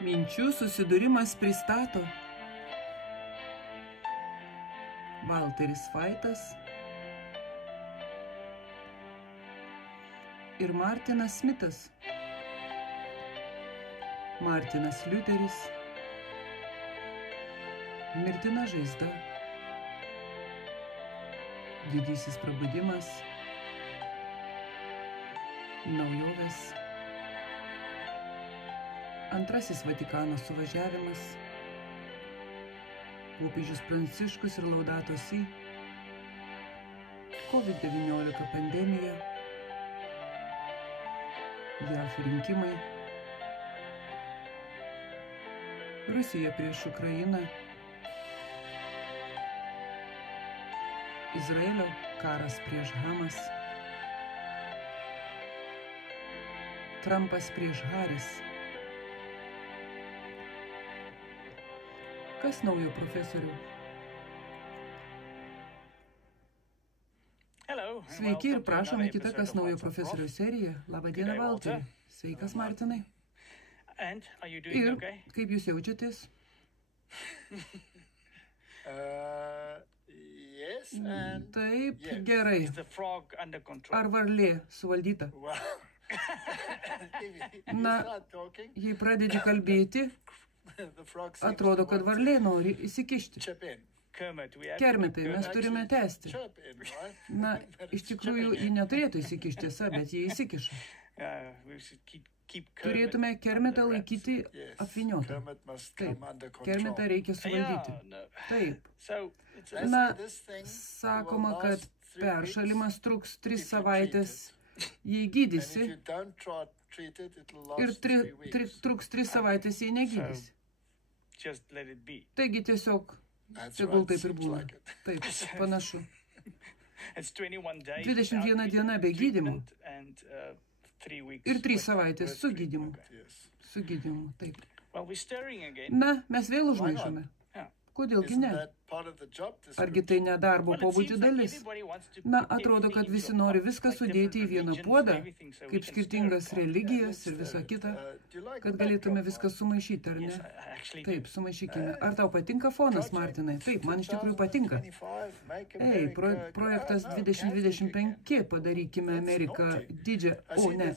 Minčių susidūrimas pristato Walteris Vaitas ir Martinas Smitas. Martinas Liuteris. Mirtina žaizda. Didysis prabudimas. Naujovės. Antrasis Vatikano suvažiavimas. Popiežius Pranciškus ir Laudato Si. COVID-19 pandemija. JAV rinkimai. Rusija prieš Ukrainą. Izraelio karas prieš Hamas. Trumpas prieš Haris. Kas naujo, profesoriau? Sveiki ir prašome kitą Kas naujo profesorio seriją. Labą dieną, Valteri. Sveikas, Martinai. Ir kaip jūs jaučiatės? Taip, gerai. Ar varlė suvaldyta? Na, jei pradedi kalbėti, atrodo, kad varlė nori įsikišti. Kermitai, mes turime tęsti. Na, iš tikrųjų, ji neturėtų įsikišti tiesa, bet jie įsikiša. Turėtume Kermitą laikyti apvyniotą. Taip, Kermitą reikia suvaldyti. Taip. Na, sakoma, kad peršalimas truks 3 savaitės, jei gydysi, ir truks 3 savaitės, jei negydysi. Taigi tiesiog, tegul taip ir būna. Taip, panašu. 21 diena be gydymo. Ir 3 savaitės su gydymu. Su gydymu, taip. Na, mes vėl užmaišome. Kodėlgi ne? Argi tai nedarbo pobūdžio dalis? Na, atrodo, kad visi nori viską sudėti į vieną puodą, kaip skirtingas religijas ir visą kitą, kad galėtume viską sumaišyti, ar ne? Taip, sumaišykime. Ar tau patinka fonas, Martinai? Taip, man iš tikrųjų patinka. Ei, projektas 2025, padarykime Ameriką didžią, o ne,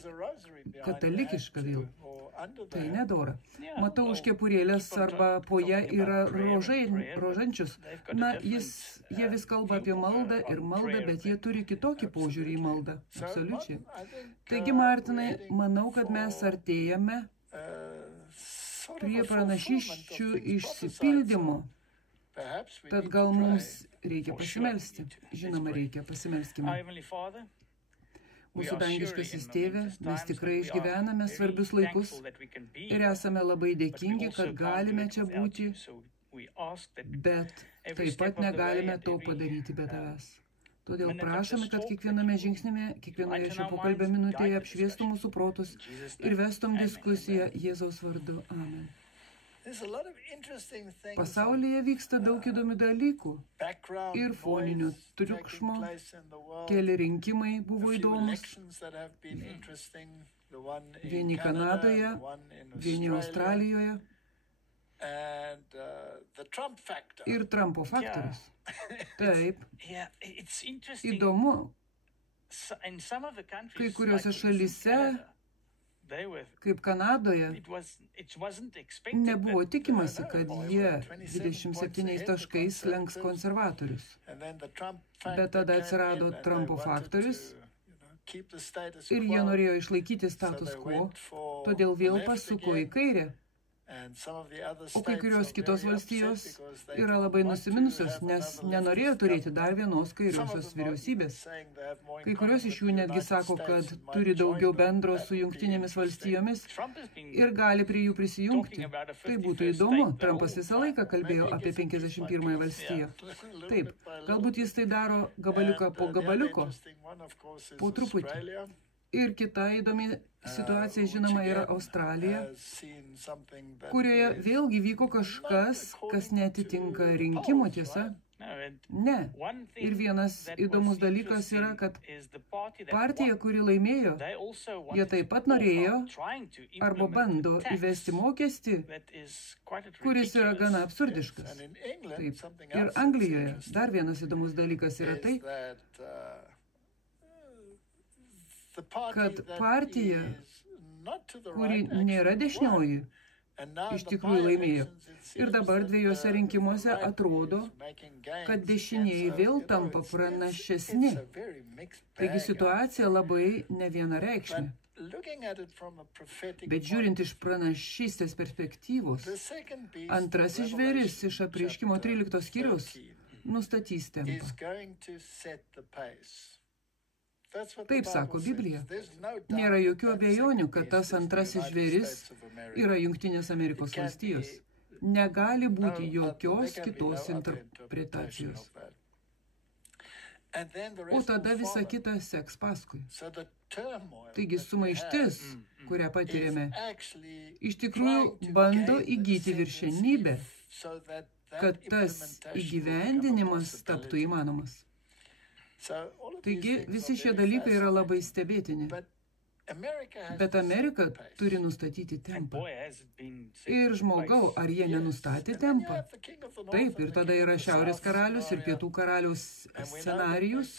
katalikišką vėl. Tai nedora. Matau už kepurėlės arba po ją yra rožančius. Na, jie vis kalba apie maldą ir maldą, bet jie turi kitokį požiūrį į maldą. Absoliučiai. Taigi, Martinai, manau, kad mes artėjame prie pranašysčių išsipildymo. Tad gal mums reikia pasimelsti. Žinoma, reikia pasimelskime. Mūsų dangiškasis Tėve, mes tikrai išgyvename svarbius laikus ir esame labai dėkingi, kad galime čia būti, bet taip pat negalime to padaryti be tavęs. Todėl prašome, kad kiekviename žingsnėme, kiekvienoje šio pokalbio minutėje apšviestų mūsų protus ir vestum diskusiją Jėzaus vardu. Amen. Pasaulyje vyksta daug įdomių dalykų ir foninio triukšmo, keli rinkimai buvo įdomus, vieni Kanadoje, vieni Australijoje ir Trumpo faktorius. Taip, įdomu, kai kuriuose šalyse, kaip Kanadoje, nebuvo tikimasi, kad jie 27 taškais lenks konservatorius. Bet tada atsirado Trumpo faktorius ir jie norėjo išlaikyti status quo, todėl vėl pasuko į kairę. O kai kurios kitos valstijos yra labai nusiminusios, nes nenorėjo turėti dar vienos kairiosios vyriausybės. Kai kurios iš jų netgi sako, kad turi daugiau bendro su jungtinėmis valstijomis ir gali prie jų prisijungti. Tai būtų įdomu. Trumpas visą laiką kalbėjo apie 51 valstiją. Taip, galbūt jis tai daro gabaliuką po gabaliuko, po truputį. Ir kita įdomi situacija, žinoma, yra Australija, kurioje vėlgi vyko kažkas, kas netitinka rinkimų tiesa. Ne. Ir vienas įdomus dalykas yra, kad partija, kuri laimėjo, jie taip pat norėjo arba bando įvesti mokestį, kuris yra gana absurdiškas. Taip. Ir Anglijoje dar vienas įdomus dalykas yra tai, kad partija, kuri nėra dešinioji, iš tikrųjų laimėjo. Ir dabar dviejose rinkimuose atrodo, kad dešinieji vėl tampa pranašesni. Taigi situacija labai nevienareikšmė. Bet žiūrint iš pranašystės perspektyvos, antrasis žvėris iš Apreiškimo 13 skyriaus nustatys tempą. Taip sako Biblija. Nėra jokių abejonių, kad tas antrasis žvėris yra Jungtinės Amerikos valstijos. Negali būti jokios kitos interpretacijos. O tada visa kita seks paskui. Taigi sumaištis, kurią patiriame, iš tikrųjų bando įgyti viršenybę, kad tas įgyvendinimas taptų įmanomas. Taigi visi šie dalykai yra labai stebėtini. Bet Amerika turi nustatyti tempą. Ir žmogau, ar jie nenustatė tempą? Taip, ir tada yra Šiaurės karalius ir Pietų karaliaus scenarijus.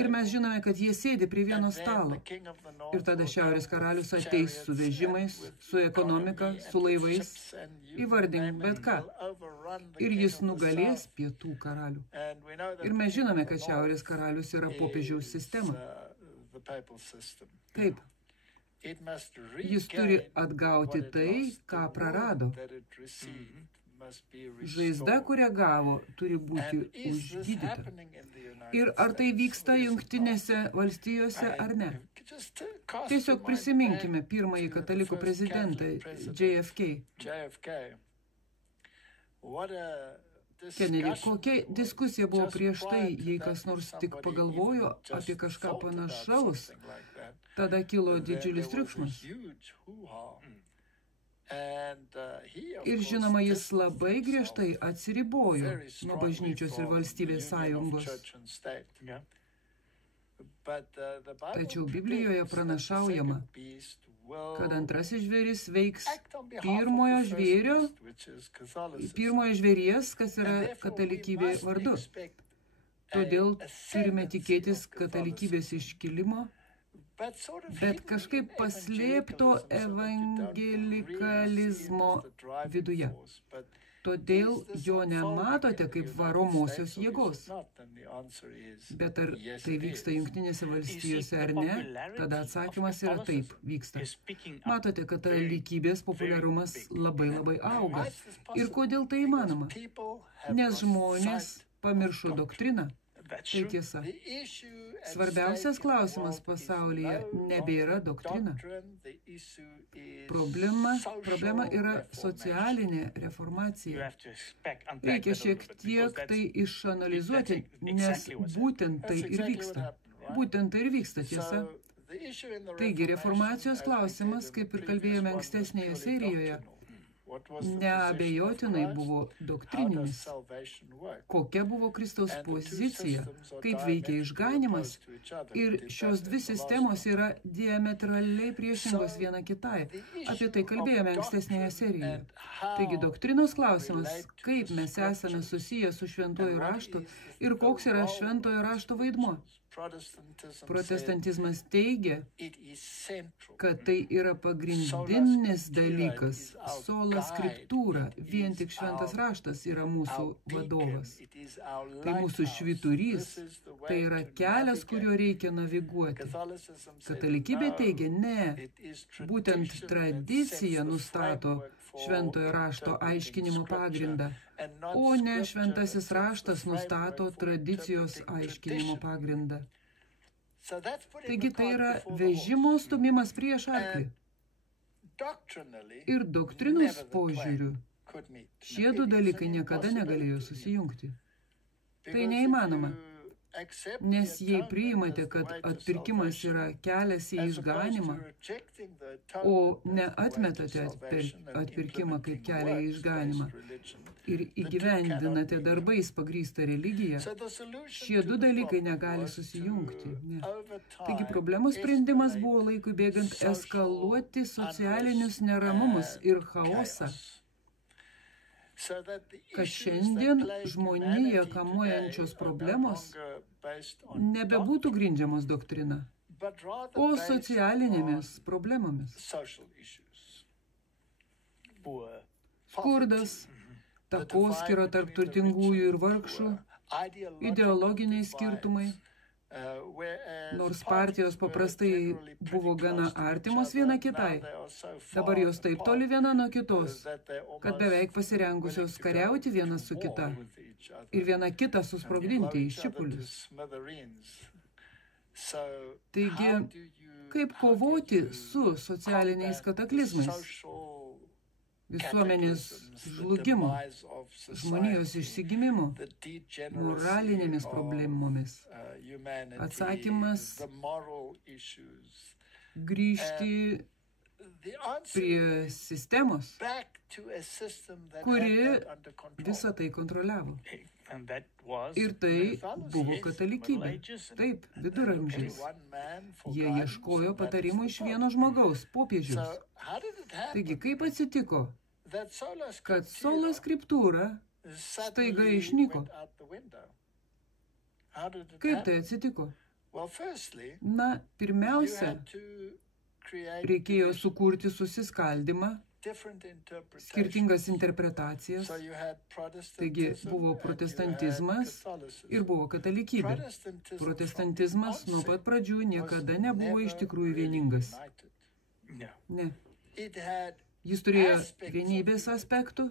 Ir mes žinome, kad jie sėdi prie vieno stalo. Ir tada Šiaurės karalius ateis su vežimais, su ekonomika, su laivais, įvardink bet ką. Ir jis nugalės Pietų karalių. Ir mes žinome, kad Šiaurės karalius yra popiežiaus sistema. Taip. Jis turi atgauti tai, ką prarado. Žaizda, kurią gavo, turi būti užgydyta. Ir ar tai vyksta Jungtinėse valstijose ar ne? Tiesiog prisiminkime pirmąjį katalikų prezidentą JFK. Kennedy, kokia diskusija buvo prieš tai, jei kas nors tik pagalvojo apie kažką panašaus, tada kilo didžiulis triukšmas. Ir žinoma, jis labai griežtai atsiribojo nuo bažnyčios ir valstybės sąjungos. Tačiau Biblijoje pranašaujama, kad antrasis žvėris veiks pirmojo žvėries, kas yra katalikybė vardu. Todėl turime tikėtis katalikybės iškilimo, bet kažkaip paslėpto evangelikalizmo viduje. Todėl jo nematote kaip varomosios jėgos. Bet ar tai vyksta Jungtinėse valstijose ar ne, tada atsakymas yra taip, vyksta. Matote, kad katalikybės populiarumas labai auga. Ir kodėl tai įmanoma? Nes žmonės pamiršo doktriną. Tai tiesa. Svarbiausias klausimas pasaulyje nebėra doktrina. Problema yra socialinė reformacija. Reikia šiek tiek tai išanalizuoti, nes būtent tai ir vyksta. Būtent tai ir vyksta, tiesa. Taigi, reformacijos klausimas, kaip ir kalbėjome ankstesnėje serijoje, neabejotinai buvo doktrininis. Kokia buvo Kristaus pozicija, kaip veikia išganymas, ir šios dvi sistemos yra diametraliai priešingos viena kitai. Apie tai kalbėjome ankstesnėje serijoje. Taigi doktrinos klausimas, kaip mes esame susiję su šventuoju raštu ir koks yra šventojo rašto vaidmuo. Protestantizmas teigia, kad tai yra pagrindinis dalykas, sola scriptura, vien tik šventas raštas yra mūsų vadovas. Tai mūsų švyturys, tai yra kelias, kuriuo reikia naviguoti. Katalikybė teigia, ne, būtent tradicija nustato šventojo rašto aiškinimo pagrindą, o ne šventasis raštas nustato tradicijos aiškinimo pagrindą. Taigi tai yra vežimo stumimas prieš arklį. Ir doktrinos požiūriu šie du dalykai niekada negalėjo susijungti. Tai neįmanoma. Nes jei priimate, kad atpirkimas yra kelias į išganimą, o neatmetate atpirkimą kaip kelią į išganimą, ir įgyvendinate darbais pagrįstą religiją, šie du dalykai negali susijungti. Ne. Taigi problemos sprendimas buvo laikui bėgant eskaluoti socialinius neramumus ir chaosą, kad šiandien žmoniją kamuojančios problemos nebebūtų grindžiamos doktrina, o socialinėmis problemomis. Skurdas, takoskyra tarp turtingųjų ir vargšų, ideologiniai skirtumai, nors partijos paprastai buvo gana artimos viena kitai, dabar jos taip toli viena nuo kitos, kad beveik pasirengusios kariauti viena su kita ir viena kitą susprogdinti į šipulius. Taigi, kaip kovoti su socialiniais kataklizmais, visuomenės žlugimu, žmonijos išsigimimu, moralinėmis problemomis? Atsakymas – grįžti prie sistemos, kuri visą tai kontroliavo. Ir tai buvo katalikybė. Taip, viduramžiais. Jie ieškojo patarimų iš vieno žmogaus, popiežiaus. Taigi, kaip atsitiko, kad sola scriptura staiga išnyko? Kaip tai atsitiko? Na, pirmiausia, reikėjo sukurti susiskaldymą, skirtingas interpretacijas. Taigi buvo protestantizmas ir buvo katalikybė. Protestantizmas nuo pat pradžių niekada nebuvo iš tikrųjų vieningas. Ne. Jis turėjo vienybės aspektų,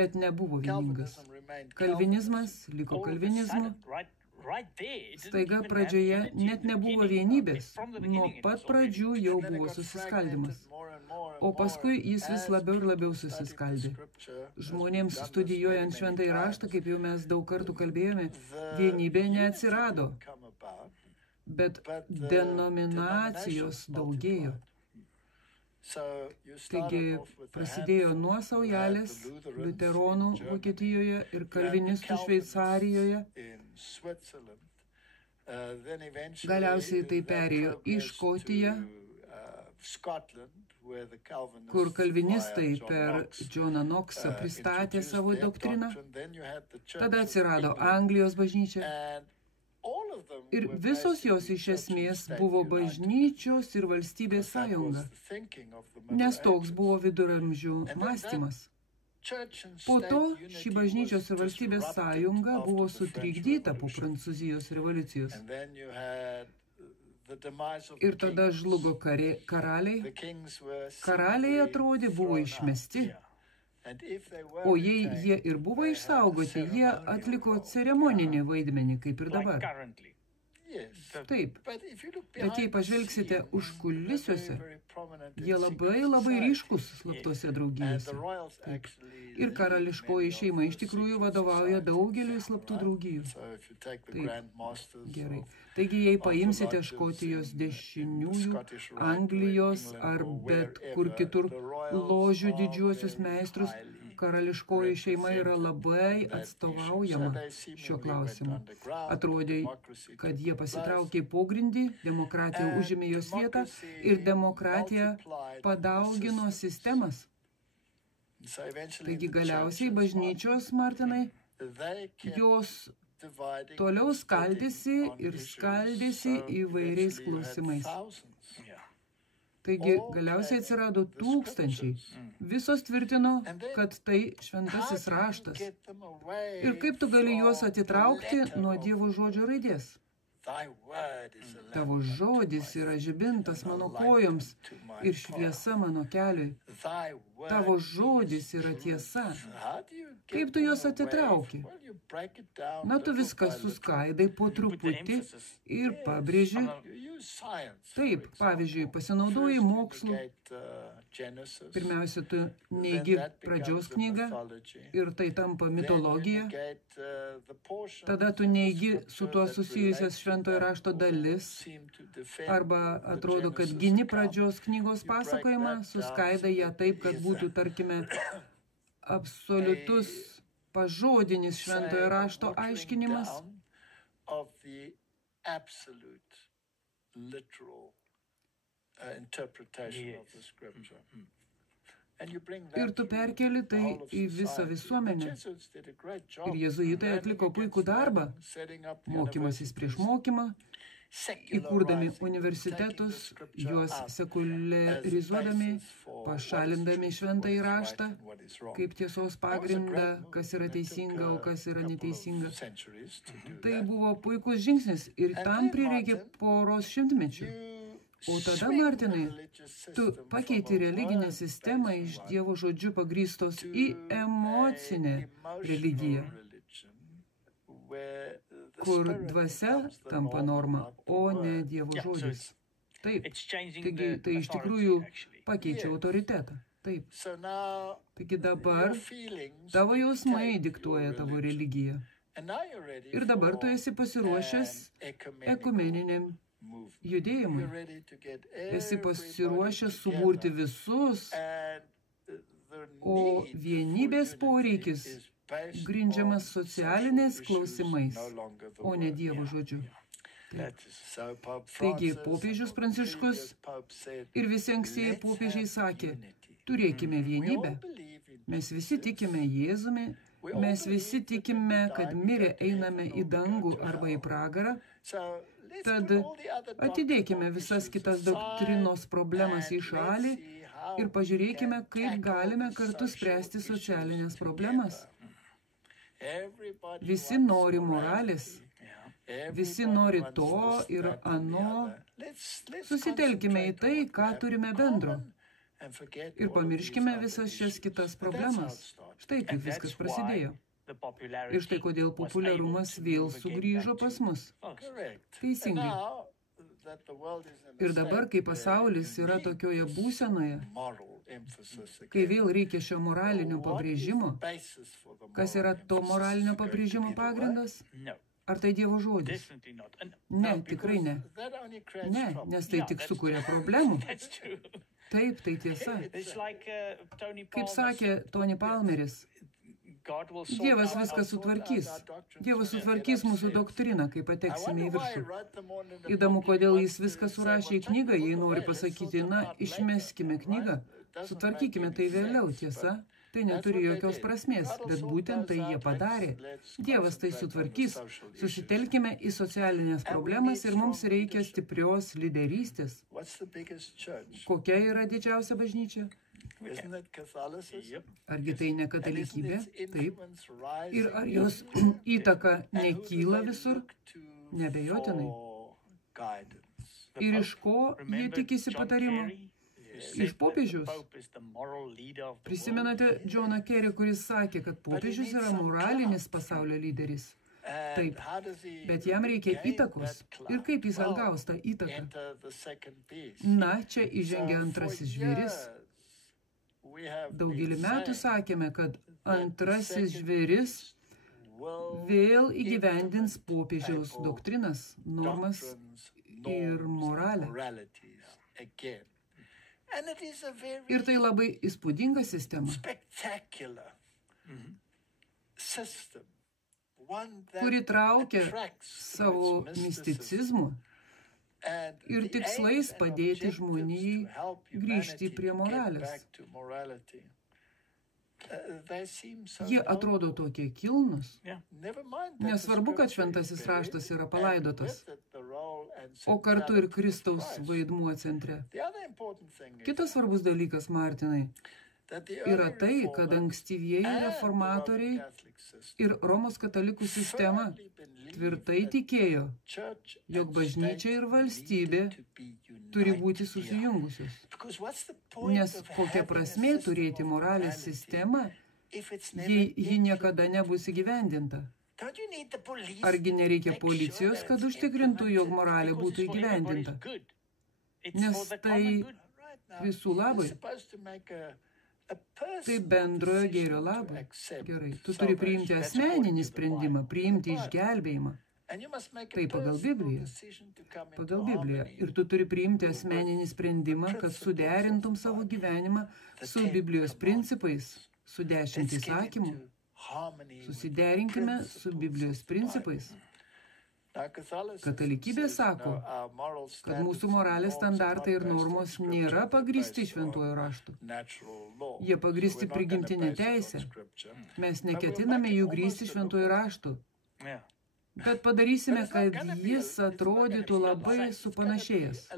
bet nebuvo vieningas. Kalvinizmas liko kalvinizmu. Staiga pradžioje net nebuvo vienybės, nuo pat pradžių jau buvo susiskaldimas. O paskui jis vis labiau ir labiau susiskaldė. Žmonėms studijuojant šventąjį raštą, kaip jau mes daug kartų kalbėjome, vienybė neatsirado, bet denominacijos daugėjo. Taigi prasidėjo nuo Saujelės, liuteronų Vokietijoje ir kalvinistų Šveicarijoje. Galiausiai tai perėjo į Škotiją, kur kalvinistai per Johną Knoxą pristatė savo doktriną. Tada atsirado Anglijos bažnyčia. Ir visos jos iš esmės buvo bažnyčios ir valstybės sąjunga, nes toks buvo viduramžių mąstymas. Po to ši bažnyčios ir valstybės sąjunga buvo sutrikdyta po Prancūzijos revoliucijos. Ir tada žlugo karaliai. Karaliai, atrodė, buvo išmesti. O jei jie ir buvo išsaugoti, jie atliko ceremoninį vaidmenį, kaip ir dabar. Taip, bet jei pažvelgsite užkulisiuose, jie labai ryškus slaptose draugijose. Taip. Ir karališkoji šeima iš tikrųjų vadovauja daugeliui slaptų draugijų. Taip, gerai. Taigi, jei paimsite Škotijos dešiniųjų, Anglijos ar bet kur kitur ložių didžiuosius meistrus, karališkoji šeima yra labai atstovaujama šiuo klausimu. Atrodė, kad jie pasitraukė į pogrindį, demokratija užėmė jos vietą ir demokratija padaugino sistemas. Taigi galiausiai bažnyčios, Martinai, jos toliau skaldėsi įvairiais klausimais. Taigi galiausiai atsirado tūkstančiai. Visos tvirtino, kad tai šventasis raštas. Ir kaip tu gali juos atitraukti nuo Dievo žodžio raidės? Tavo žodis yra žibintas mano kojoms ir šviesa mano keliui. Tavo žodis yra tiesa. Kaip tu juos atitrauki? Na, tu viską suskaidai po truputį ir pabrėži. Taip, pavyzdžiui, pasinaudoji mokslu. Pirmiausia, tu neigi pradžios knygą ir tai tampa mitologija. Tada tu neigi su tuo susijusias šventojo rašto dalis. Arba atrodo, kad gini pradžios knygos pasakojimą, suskaidai ją taip, kad būtų, tarkime, absoliutus pažodinis šventojo rašto aiškinimas, ir tu perkeli tai į visą visuomenę. Ir jėzuitai atliko puikų darbą, mokymasis prieš mokymą, įkurdami universitetus, juos sekularizuodami, pašalindami šventąjį raštą, kaip tiesos pagrindą, kas yra teisinga, o kas yra neteisinga. Tai buvo puikus žingsnis ir tam prireikė poros šimtmečių. O tada, Martinai, tu pakeiti religinę sistemą iš Dievo žodžiu pagrįstos į emocinę religiją, kur dvasia tampa norma, o ne Dievo žodis. Taip, taigi tai iš tikrųjų pakeičia autoritetą. Taip. Taigi dabar tavo jausmai diktuoja tavo religiją. Ir dabar tu esi pasiruošęs ekumeniniam judėjimui. Esi pasiruošęs suburti visus, o vienybės poreikis grindžiamas socialiniais klausimais, o ne Dievo žodžiu. Taigi, popiežius Pranciškus ir visi ankstieji popiežiai sakė, turėkime vienybę. Mes visi tikime Jėzumi, mes visi tikime, kad mirę einame į dangų arba į pragarą. Tad atidėkime visas kitas doktrinos problemas į šalį ir pažiūrėkime, kaip galime kartu spręsti socialinės problemas. Visi nori moralės, visi nori to ir ano. Susitelkime į tai, ką turime bendro. Ir pamirškime visas šias kitas problemas. Štai kaip viskas prasidėjo. Ir štai kodėl populiarumas vėl sugrįžo pas mus. Teisingai. Ir dabar, kai pasaulis yra tokioje būsenoje, kai vėl reikia šio moralinio pabrėžimo, kas yra to moralinio pabrėžimo pagrindas? Ar tai Dievo žodis? Ne, tikrai ne. Ne, nes tai tik sukuria problemų. Taip, tai tiesa. Kaip sakė Tony Palmeris, Dievas viską sutvarkys. Dievas sutvarkys mūsų doktriną, kai pateksime į viršų. Įdomu, kodėl jis viską surašė į knygą, jei nori pasakyti, na, išmeskime knygą, sutvarkykime tai vėliau, tiesa. Tai neturi jokios prasmės, bet būtent tai jie padarė. Dievas tai sutvarkys. Susitelkime į socialinės problemas ir mums reikia stiprios lyderystės. Kokia yra didžiausia bažnyčia? Argi tai ne katalikybė? Taip. Ir ar jos įtaka nekyla visur? Nebejotinai. Ir iš ko jie tikisi patarimo? Iš popiežius. Prisimenate Johną Kerry, kuris sakė, kad popiežius yra moralinis pasaulio lyderis. Taip, bet jam reikia įtakos. Ir kaip jis atgaus tą įtaką? Na, čia įžengia antrasis žvėris. Daugelį metų sakėme, kad antrasis žvėris vėl įgyvendins popiežiaus doktrinas, normas ir moralę. Ir tai labai įspūdinga sistema, kuri traukia savo misticizmu ir tikslais padėti žmonijai grįžti prie moralės. Jie atrodo tokie kilnus. Nesvarbu, kad šventasis raštas yra palaidotas, o kartu ir Kristaus vaidmuo centre. Kitas svarbus dalykas, Martinai, yra tai, kad ankstyvieji reformatoriai ir Romos katalikų sistema tvirtai tikėjo, jog bažnyčia ir valstybė turi būti susijungusios. Nes kokia prasmė turėti moralės sistemą, jei ji niekada nebus įgyvendinta? Argi nereikia policijos, kad užtikrintų, jog moralė būtų įgyvendinta? Nes tai visų labai. Tai bendrojo gėrio labai. Gerai, tu turi priimti asmeninį sprendimą, priimti išgelbėjimą. Tai pagal Bibliją. Pagal Bibliją. Ir tu turi priimti asmeninį sprendimą, kad suderintum savo gyvenimą su Biblijos principais su 10 įsakymų. Susiderinkime su Biblijos principais. Katalikybė sako, kad mūsų moralės standartai ir normos nėra pagrįsti šventuoju raštu. Jie pagrįsti prigimtinė teisė. Mes neketiname jų grįsti šventuoju raštu. Bet padarysime, kad jis atrodytų labai supanašėjęs.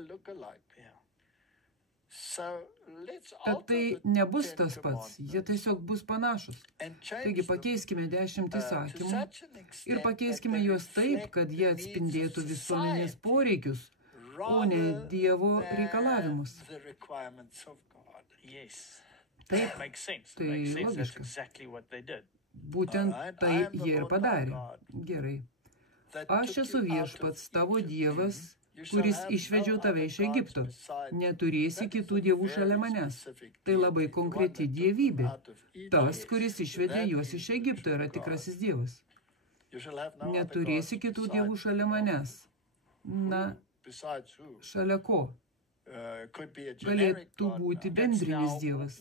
Tad tai nebus tas pats, jie tiesiog bus panašus. Taigi pakeiskime 10 įsakymų ir pakeiskime juos taip, kad jie atspindėtų visuomenės poreikius, o ne Dievo reikalavimus. Taip, tai logiška. Būtent tai jie ir padarė. Gerai. Aš esu viešpats, tavo Dievas, kuris išvedžiau tave iš Egipto. Neturėsi kitų dievų šalia manęs. Tai labai konkreti dievybė. Tas, kuris išvedė juos iš Egipto, yra tikrasis Dievas. Neturėsi kitų dievų šalia manęs. Na, šalia ko? Galėtų būti bendrinis Dievas.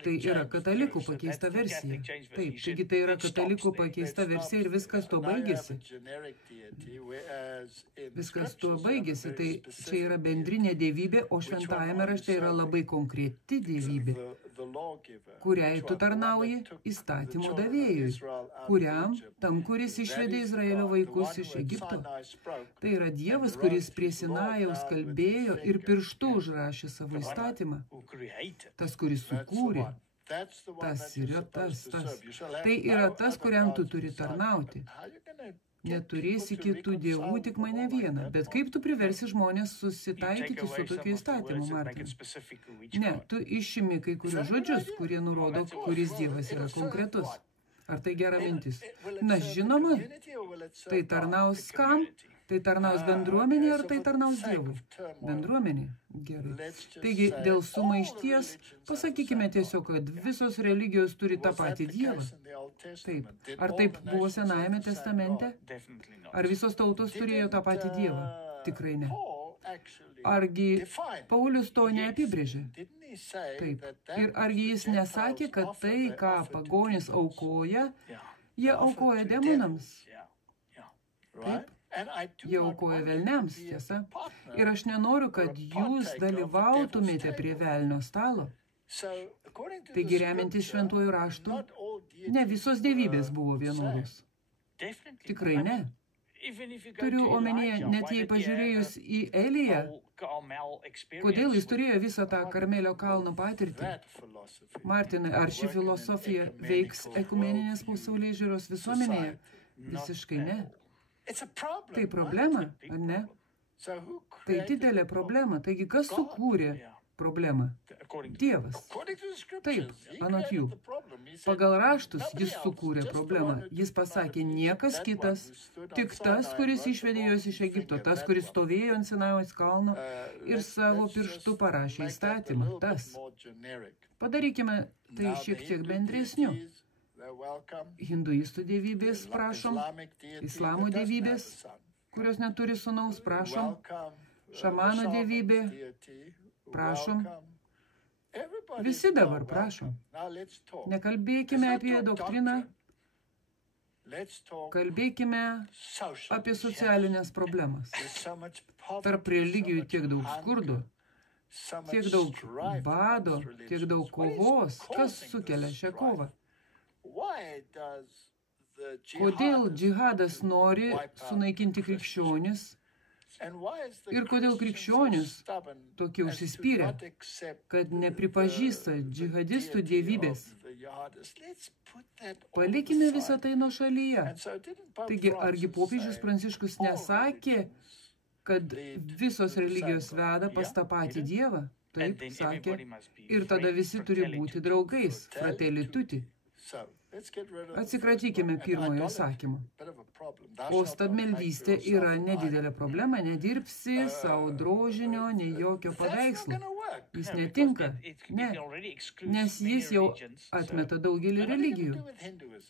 Tai yra katalikų pakeista versija. Taip, taigi tai yra katalikų pakeista versija ir viskas to baigėsi. Viskas tuo baigėsi, tai čia yra bendrinė dievybė, o šventajame rašte yra labai konkreti dievybė, kuriai tu tarnauji įstatymų davėjui, kuriam tam, kuris išvedė Izraelio vaikus iš Egipto. Tai yra Dievas, kuris prie Sinajaus kalbėjo ir pirštu užrašė savo įstatymą. Tas, kuris sukūrė. Tas yra tas. Tai yra tas, kuriam tu turi tarnauti. Neturėsi kitų dievų, tik mane vieną. Bet kaip tu priversi žmonės susitaikyti su tokiu įstatymu, Martin? Ne, tu išimi kai kurios žodžius, kurie nurodo, kuris Dievas yra konkretus. Ar tai gera mintis? Na, žinoma, tai tarnaus kam? Tai tarnaus bendruomenė ar tai tarnaus Dievui? Bendruomenė. Gerai. Taigi, dėl sumaišties, pasakykime tiesiog, kad visos religijos turi tą patį Dievą. Taip. Ar taip buvo Senajame testamente? Ar visos tautos turėjo tą patį Dievą? Tikrai ne. Argi Paulius to neapibrėžė? Taip. Ir argi jis nesakė, kad tai, ką pagonis aukoja, jie aukoja demonams? Taip. Jie aukoja velniams, tiesa. Ir aš nenoriu, kad jūs dalyvautumėte prie velnio stalo. Taigi, remiantis šventuoju raštu, ne visos dievybės buvo vienodos. Tikrai ne. Turiu omenyje, net jei pažiūrėjus į Eliją, kodėl jis turėjo visą tą Karmelio kalno patirtį? Martinai, ar ši filosofija veiks ekumeninės pasaulėžiūros visuomenėje? Visiškai ne. Tai problema, ar ne? Tai didelė problema. Taigi, kas sukūrė problemą? Dievas. Taip, anot jų. Pagal raštus jis sukūrė problemą. Jis pasakė, niekas kitas, tik tas, kuris išvedė juos iš Egipto, tas, kuris stovėjo ant Sinajaus kalno ir savo pirštu parašė įstatymą. Tas. Padarykime tai šiek tiek bendresniu. Hinduistų dievybės, prašom, islamo dievybės, kurios neturi sūnaus, prašom, šamano dievybė, prašom, visi dabar prašom. Nekalbėkime apie doktriną, kalbėkime apie socialinės problemas. Tarp religijų tiek daug skurdo, tiek daug bado, tiek daug kovos. Kas sukelia šią kovą? Kodėl džihadas nori sunaikinti krikščionis ir kodėl krikščionis tokie užsispyrę, kad nepripažįsta džihadistų dievybės? Palikime visą tai nuo šalyje. Taigi, argi popiežius Pranciškus nesakė, kad visos religijos veda pas tą patį Dievą? Taip, sakė. Ir tada visi turi būti draugais, fratelli tutti. Atsikratykime pirmojo įsakymo. O stabmeldystė yra nedidelė problema, nedirbsi savo drožinio, nei jokio paveikslo. Jis netinka, ne, nes jis jau atmeta daugelį religijų.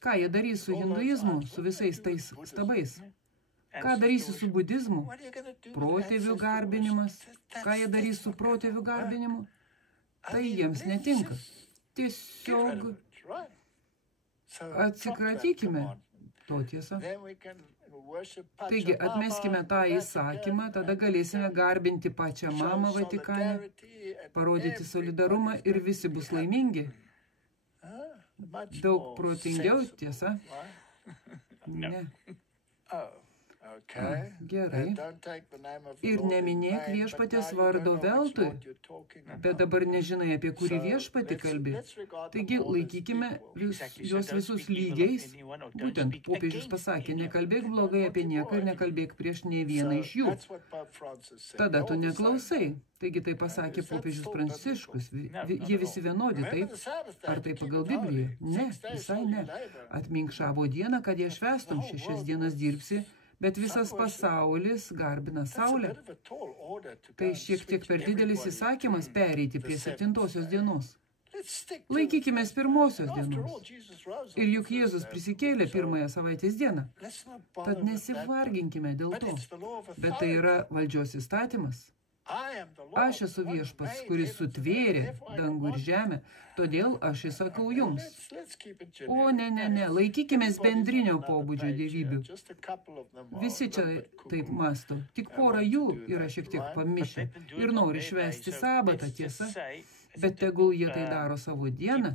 Ką jie darys su hinduizmu, su visais tais stabais? Ką darysi su budizmu? Protėvių garbinimas. Ką jie darys su protėvių garbinimu? Tai jiems netinka. Tiesiog Atsikratykime to, tiesa. Taigi, atmeskime tą įsakymą, tada galėsime garbinti pačią mamą Vatikane, parodyti solidarumą ir visi bus laimingi. Daug protingiau, tiesa? Ne. Gerai. Ir neminėk viešpatės vardo veltui, bet dabar nežinai, apie kurį viešpatį kalbi. Taigi laikykime juos visus lygiais. Būtent popiežius pasakė, nekalbėk blogai apie nieką ir nekalbėk prieš nei vieną iš jų. Tada tu neklausai. Taigi tai pasakė popiežius Pranciškus. Jie visi vienodi, taip? Ar tai pagal Bibliją? Ne, visai ne. Atmink šabo dieną, kad ją švęstum, 6 dienas dirbsi, bet visas pasaulis garbina Saulę. Tai šiek tiek per didelis įsakymas pereiti prie 7-osios dienos. Laikykimės 1-osios dienos. Ir juk Jėzus prisikėlė 1-ąją savaitės dieną. Tad nesivarginkime dėl to. Bet tai yra valdžios įstatymas. Aš esu viešpats, kuris sutvėrė dangų ir žemę, todėl aš įsakau jums. O, ne, laikykimės bendrinio pobūdžio dievybių. Visi čia taip masto, tik pora jų yra šiek tiek pamišę ir nori švęsti sabatą, tiesa. Bet tegul jie tai daro savo dieną,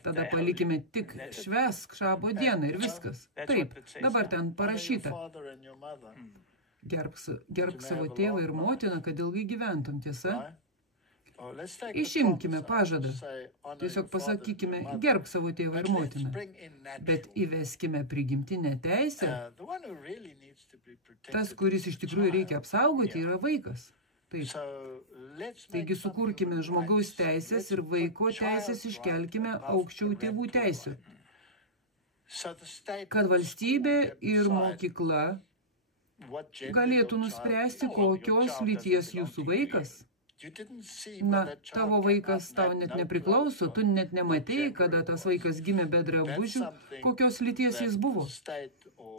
tada palikime tik švęsk šabo dieną ir viskas. Taip, dabar ten parašyta. Gerbk savo tėvą ir motiną, kad ilgai gyventum, tiesa? Išimkime pažadą. Tiesiog pasakykime, gerbk savo tėvą ir motiną. Bet įveskime prigimtinę teisę. Tas, kuris iš tikrųjų reikia apsaugoti, yra vaikas. Taip. Taigi sukurkime žmogaus teisės ir vaiko teisės iškelkime aukščiau tėvų teisių. Kad valstybė ir mokykla galėtų nuspręsti, kokios lyties jūsų vaikas. Na, tavo vaikas tau net nepriklauso, tu net nematėjai, kada tas vaikas gimė be drabužių, kokios lyties jis buvo.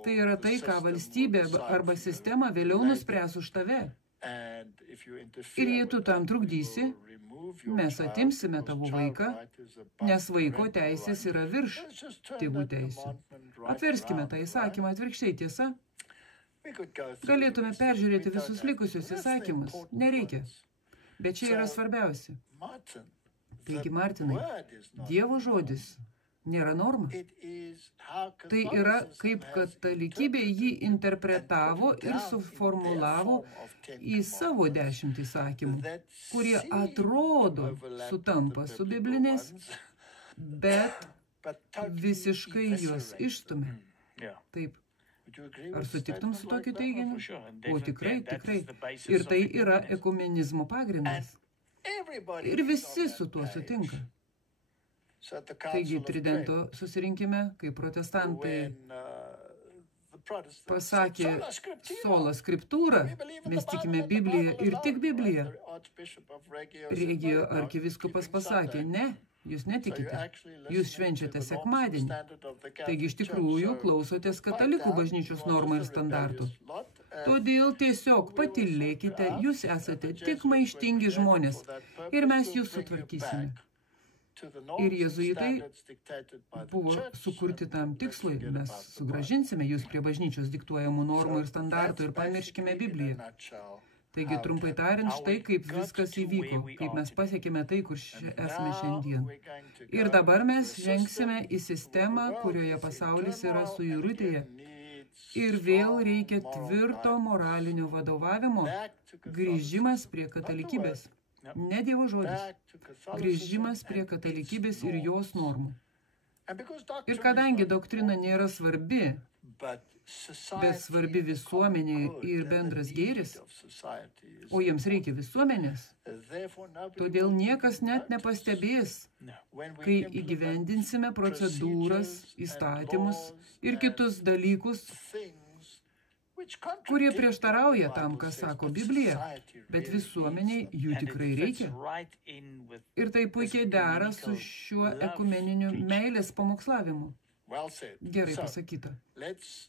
Tai yra tai, ką valstybė arba sistema vėliau nuspręs už tave. Ir jei tu tam trukdysi, mes atimsime tavo vaiką, nes vaiko teisės yra virš tėvų teisių. Apverskime tą įsakymą atvirkščiai, tiesa? Galėtume peržiūrėti visus likusius įsakymus. Nereikia. Bet čia yra svarbiausia. Taigi, Martinai, Dievo žodis nėra norma. Tai yra, kaip katalikybė jį interpretavo ir suformulavo į savo 10 įsakymų, kurie atrodo sutampa su biblinės, bet visiškai juos išstumia. Taip. Ar sutiktum su tokiu teiginiu? O tikrai. Ir tai yra ekumenizmo pagrindas. Ir visi su tuo sutinka. Taigi, Tridento susirinkime, kai protestantai pasakė sola scriptura, mes tikime Bibliją ir tik Bibliją. Regijo arkivyskupas pasakė, ne. Jūs netikite, jūs švenčiate sekmadienį. Taigi iš tikrųjų klausotės katalikų bažnyčios normų ir standartų. Todėl tiesiog patylėkite, jūs esate tik maištingi žmonės ir mes jūs sutvarkysime. Ir jėzuitai buvo sukurti tam tikslui, mes sugrąžinsime jūs prie bažnyčios diktuojamų normų ir standartų ir pamirškime Bibliją. Taigi, trumpai tariant, štai kaip viskas įvyko, kaip mes pasiekėme tai, kur esame šiandien. Ir dabar mes žengsime į sistemą, kurioje pasaulis yra suirutėje. Ir vėl reikia tvirto moralinio vadovavimo, grįžimas prie katalikybės. Ne Dievo žodis. Grįžimas prie katalikybės ir jos normų. Ir kadangi doktrina nėra svarbi, bet svarbi visuomenė ir bendras gėris, o jiems reikia visuomenės. Todėl niekas net nepastebės, kai įgyvendinsime procedūras, įstatymus ir kitus dalykus, kurie prieštarauja tam, ką sako Biblija, bet visuomeniai jų tikrai reikia. Ir tai puikiai dera su šiuo ekumeniniu meilės pamokslavimu. Gerai pasakyta.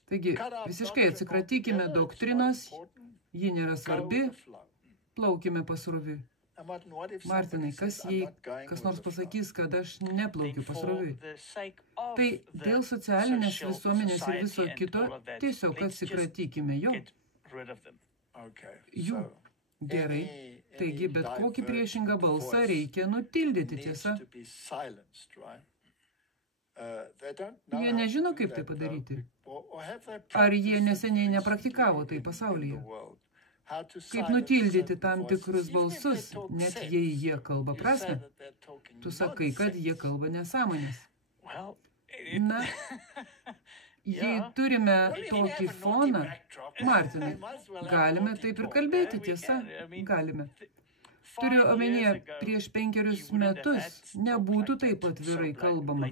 Taigi, visiškai atsikratykime doktrinos, ji nėra svarbi, plaukime pasroviui. Martinai, kas nors pasakys, kad aš neplaukiu pasroviui? Tai dėl socialinės visuomenės ir viso kito tiesiog atsikratykime jo. Jų. Gerai. Taigi, bet kokį priešingą balsą reikia nutildyti, tiesa? Jie nežino, kaip tai padaryti. Ar jie neseniai nepraktikavo tai pasaulyje? Kaip nutildyti tam tikrus balsus, net jei jie kalba prasme? Tu sakai, kad jie kalba nesąmonės. Na, jei turime tokį foną, Martinai, galime taip ir kalbėti, tiesa? Galime. Turiu omenyje, prieš 5 metus nebūtų taip atvirai kalbama.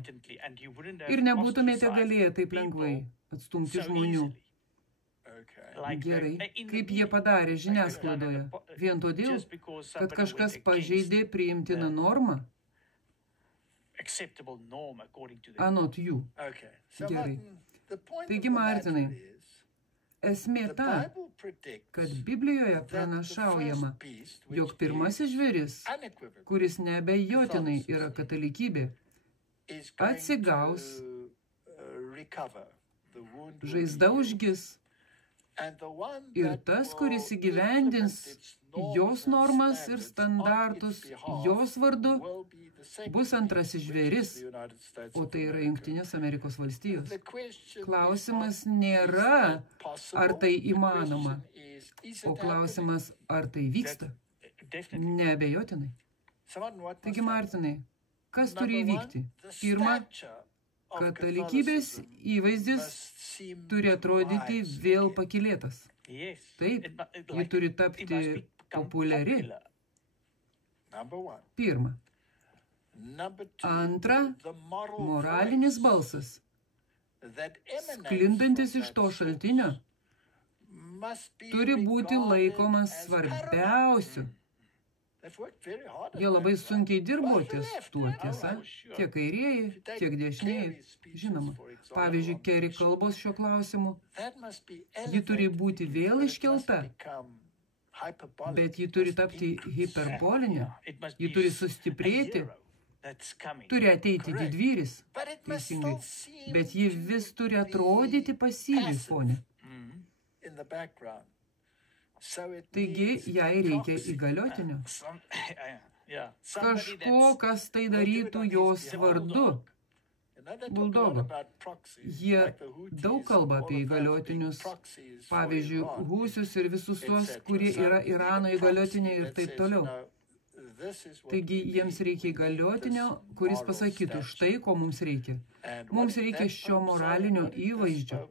Ir nebūtumėte galėję taip lengvai atstumti žmonių. Gerai, kaip jie padarė žiniasklaidoje, vien todėl, kad kažkas pažeidė priimtiną normą, anot jų. Gerai. Taigi, Martinai, esmė ta, kad Biblijoje pranašaujama, jog pirmasis žvėris, kuris neabejotinai yra katalikybė, atsigaus, žaizda užgis, ir tas, kuris įgyvendins jos normas ir standartus jos vardu, bus antrasis žvėris, o tai yra Jungtinės Amerikos valstijos. Klausimas nėra, ar tai įmanoma, o klausimas, ar tai vyksta. Neabejotinai. Taigi, Martinai, kas turi įvykti? Pirma, katalikybės įvaizdis turi atrodyti vėl pakylėtas. Taip, ji turi tapti populiari. Pirma. Antra, moralinis balsas, sklindantis iš to šaltinio, turi būti laikomas svarbiausiu. Jie labai sunkiai dirbo ties tuo, tiesa, tiek kairieji, tiek dešinėjai, žinoma. Pavyzdžiui, Kerry kalbos šiuo klausimu, ji turi būti vėl iškelta, bet ji turi tapti hiperbolinė, ji turi sustiprėti, turi ateiti didvyris, teisingai, bet ji vis turi atrodyti pasyviai fone. Taigi, jai reikia įgaliotinio. Kažko, kas tai darytų jos vardu. Buldogo. Jie daug kalba apie įgaliotinius, pavyzdžiui, Husius ir visus tuos, kurie yra Irano įgaliotiniai ir taip toliau. Taigi, jiems reikia įgaliotinio, kuris pasakytų, štai ko mums reikia. Mums reikia šio moralinio įvaizdžio.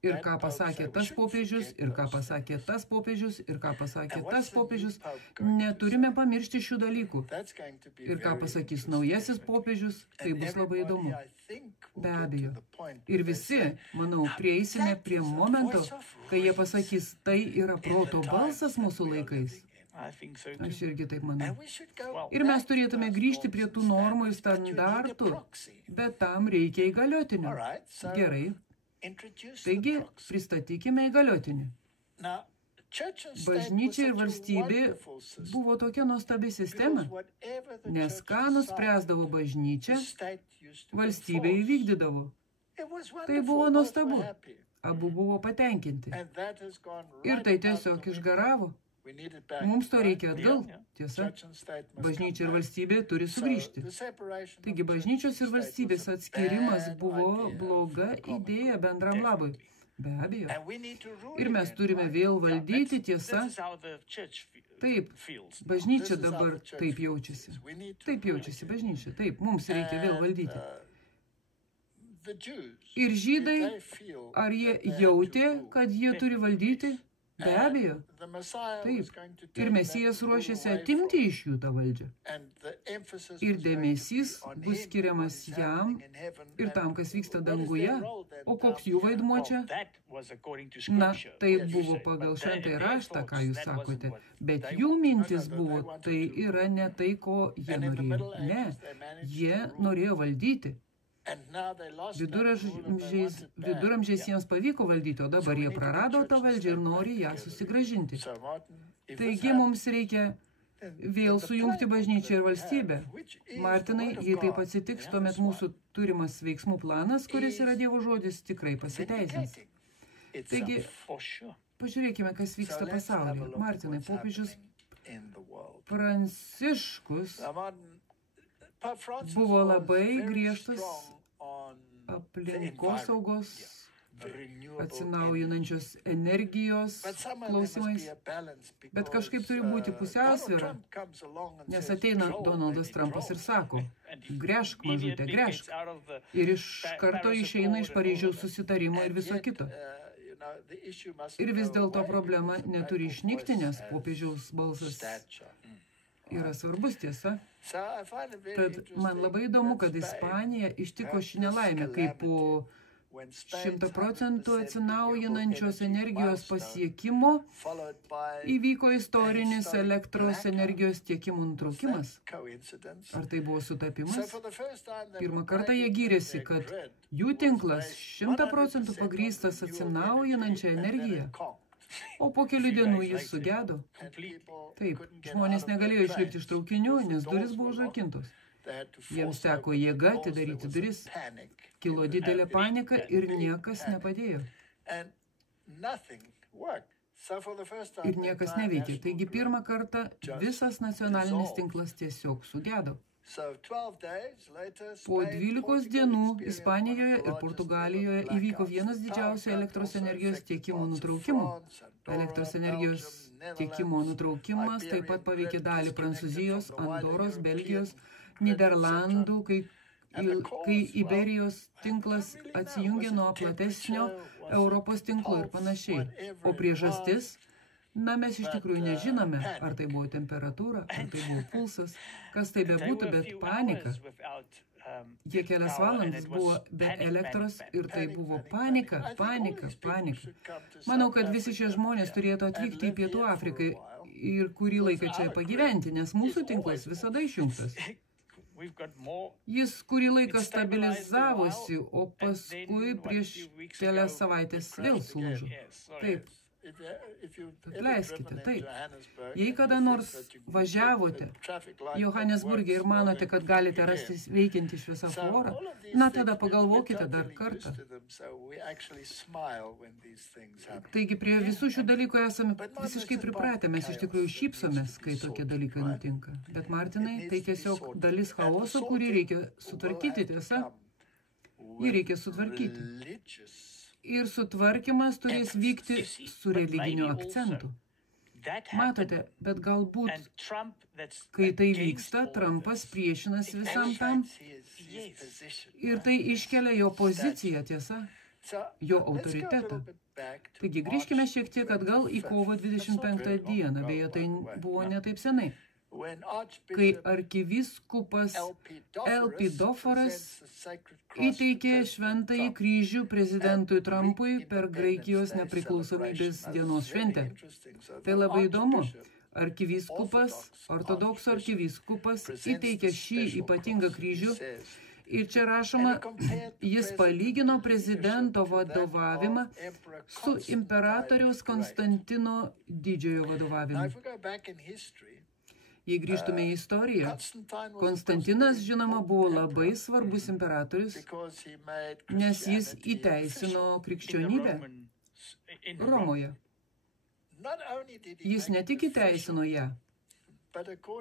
Ir ką pasakė tas popiežius, ir ką pasakė tas popiežius, ir ką pasakė tas popiežius. Neturime pamiršti šių dalykų. Ir ką pasakys naujasis popiežius, tai bus labai įdomu. Be abejo. Ir visi, manau, prieisime prie momento, kai jie pasakys, tai yra proto balsas mūsų laikais. Aš irgi taip manau. Ir mes turėtume grįžti prie tų normų ir standartų, bet tam reikia įgaliotinio. Gerai. Taigi, pristatykime įgaliotinį. Bažnyčia ir valstybė buvo tokia nuostabi sistema, nes ką nuspręsdavo bažnyčia, valstybė įvykdydavo. Tai buvo nuostabu. Abu buvo patenkinti. Ir tai tiesiog išgaravo. Mums to reikia atgal, tiesa. Bažnyčia ir valstybė turi sugrįžti. Taigi, bažnyčios ir valstybės atskirimas buvo bloga idėja bendram labui. Be abejo. Ir mes turime vėl valdyti, tiesa. Taip, bažnyčia dabar taip jaučiasi. Taip jaučiasi bažnyčia. Taip, mums reikia vėl valdyti. Ir žydai, ar jie jautė, kad jie turi valdyti? Be abejo. Taip. Ir Mesijas ruošiasi atimti iš jų tą valdžią. Ir dėmesys bus skiriamas jam ir tam, kas vyksta danguje. O koks jų vaidmuo čia? Na, tai buvo pagal šventąjį raštą, ką jūs sakote. Bet jų mintis buvo, tai yra ne tai, ko jie norėjo. Ne, jie norėjo valdyti. Viduramžiais jiems pavyko valdyti, o dabar jie prarado tą valdžią ir nori ją susigrąžinti. Taigi mums reikia vėl sujungti bažnyčią ir valstybę. Martinai, jei taip atsitiks, tuomet mūsų turimas veiksmų planas, kuris yra Dievo žodis, tikrai pasiteisins. Taigi, pažiūrėkime, kas vyksta pasaulyje. Martinai, popiežius Pranciškus buvo labai griežtas aplinkosaugos atsinaujinančios energijos klausimais, bet kažkaip turi būti pusiausvyra, nes ateina Donaldas Trumpas ir sako, gręžk, mažutė, gręžk, ir iš karto išeina iš Paryžiaus susitarimo ir viso kito. Ir vis dėlto problema neturi išnykti, nes popiežiaus balsas yra svarbus, tiesa. Tad man labai įdomu, kad Ispanija ištiko ši nelaimė, kaip po 100% atsinaujinančios energijos pasiekimo įvyko istorinis elektros energijos tiekimų nutraukimas. Ar tai buvo sutapimas? Pirmą kartą jie gyrėsi, kad jų tinklas 100% pagrįstas atsinaujinančią energiją, o po kelių dienų jis sugedo. Taip, žmonės negalėjo išlipti iš traukinių, nes duris buvo užrakintos. Jiems teko jėga atidaryti duris. Kilo didelė panika ir niekas nepadėjo. Ir niekas neveikė. Taigi pirmą kartą visas nacionalinis tinklas tiesiog sugedo. Po 12 dienų Ispanijoje ir Portugalijoje įvyko vienas didžiausių elektros energijos tiekimo nutraukimų. Elektros energijos tiekimo nutraukimas taip pat paveikė dalį Prancūzijos, Andoros, Belgijos, Niderlandų, kai Iberijos tinklas atsijungė nuo platesnio Europos tinklo ir panašiai. O priežastis? Na, mes iš tikrųjų nežinome, ar tai buvo temperatūra, ar tai buvo pulsas, kas tai bebūtų, bet panika. Jie kelias valandas buvo be elektros ir tai buvo panika. Manau, kad visi šie žmonės turėtų atvykti į Pietų Afriką ir kurį laiką čia pagyventi, nes mūsų tinklas visada išjungtas. Jis kurį laiką stabilizavosi, o paskui prieš kelias savaitės vėl sulūžo. Taip. Atleiskite, taip. Jei kada nors važiavote Johanesburge ir manote, kad galite rasti veikiantį šviesoforą, na tada pagalvokite dar kartą. Taigi prie visų šių dalykų esame visiškai pripratę, mes iš tikrųjų šypsomės, kai tokie dalykai nutinka. Bet Martinai, tai tiesiog dalis chaoso, kurį reikia sutvarkyti, tiesa? Jį reikia sutvarkyti. Ir sutvarkymas turės vykti su religiniu akcentu. Matote, bet galbūt, kai tai vyksta, Trumpas priešinasi visam tam ir tai iškelia jo poziciją, tiesa, jo autoritetą. Taigi grįžkime šiek tiek atgal į kovo 25 dieną, beje, tai buvo ne taip senai, kai arkivyskupas Elpidoforas įteikė šventąjį kryžių prezidentui Trumpui per Graikijos nepriklausomybės dienos šventę. Tai labai įdomu. Arkivyskupas, ortodoksų arkivyskupas įteikė šį ypatingą kryžių ir čia rašoma, jis palygino prezidento vadovavimą su imperatoriaus Konstantino didžiojo vadovavimu. Jei grįžtume į istoriją, Konstantinas, žinoma, buvo labai svarbus imperatorius, nes jis įteisino krikščionybę Romoje. Jis ne tik įteisino ją,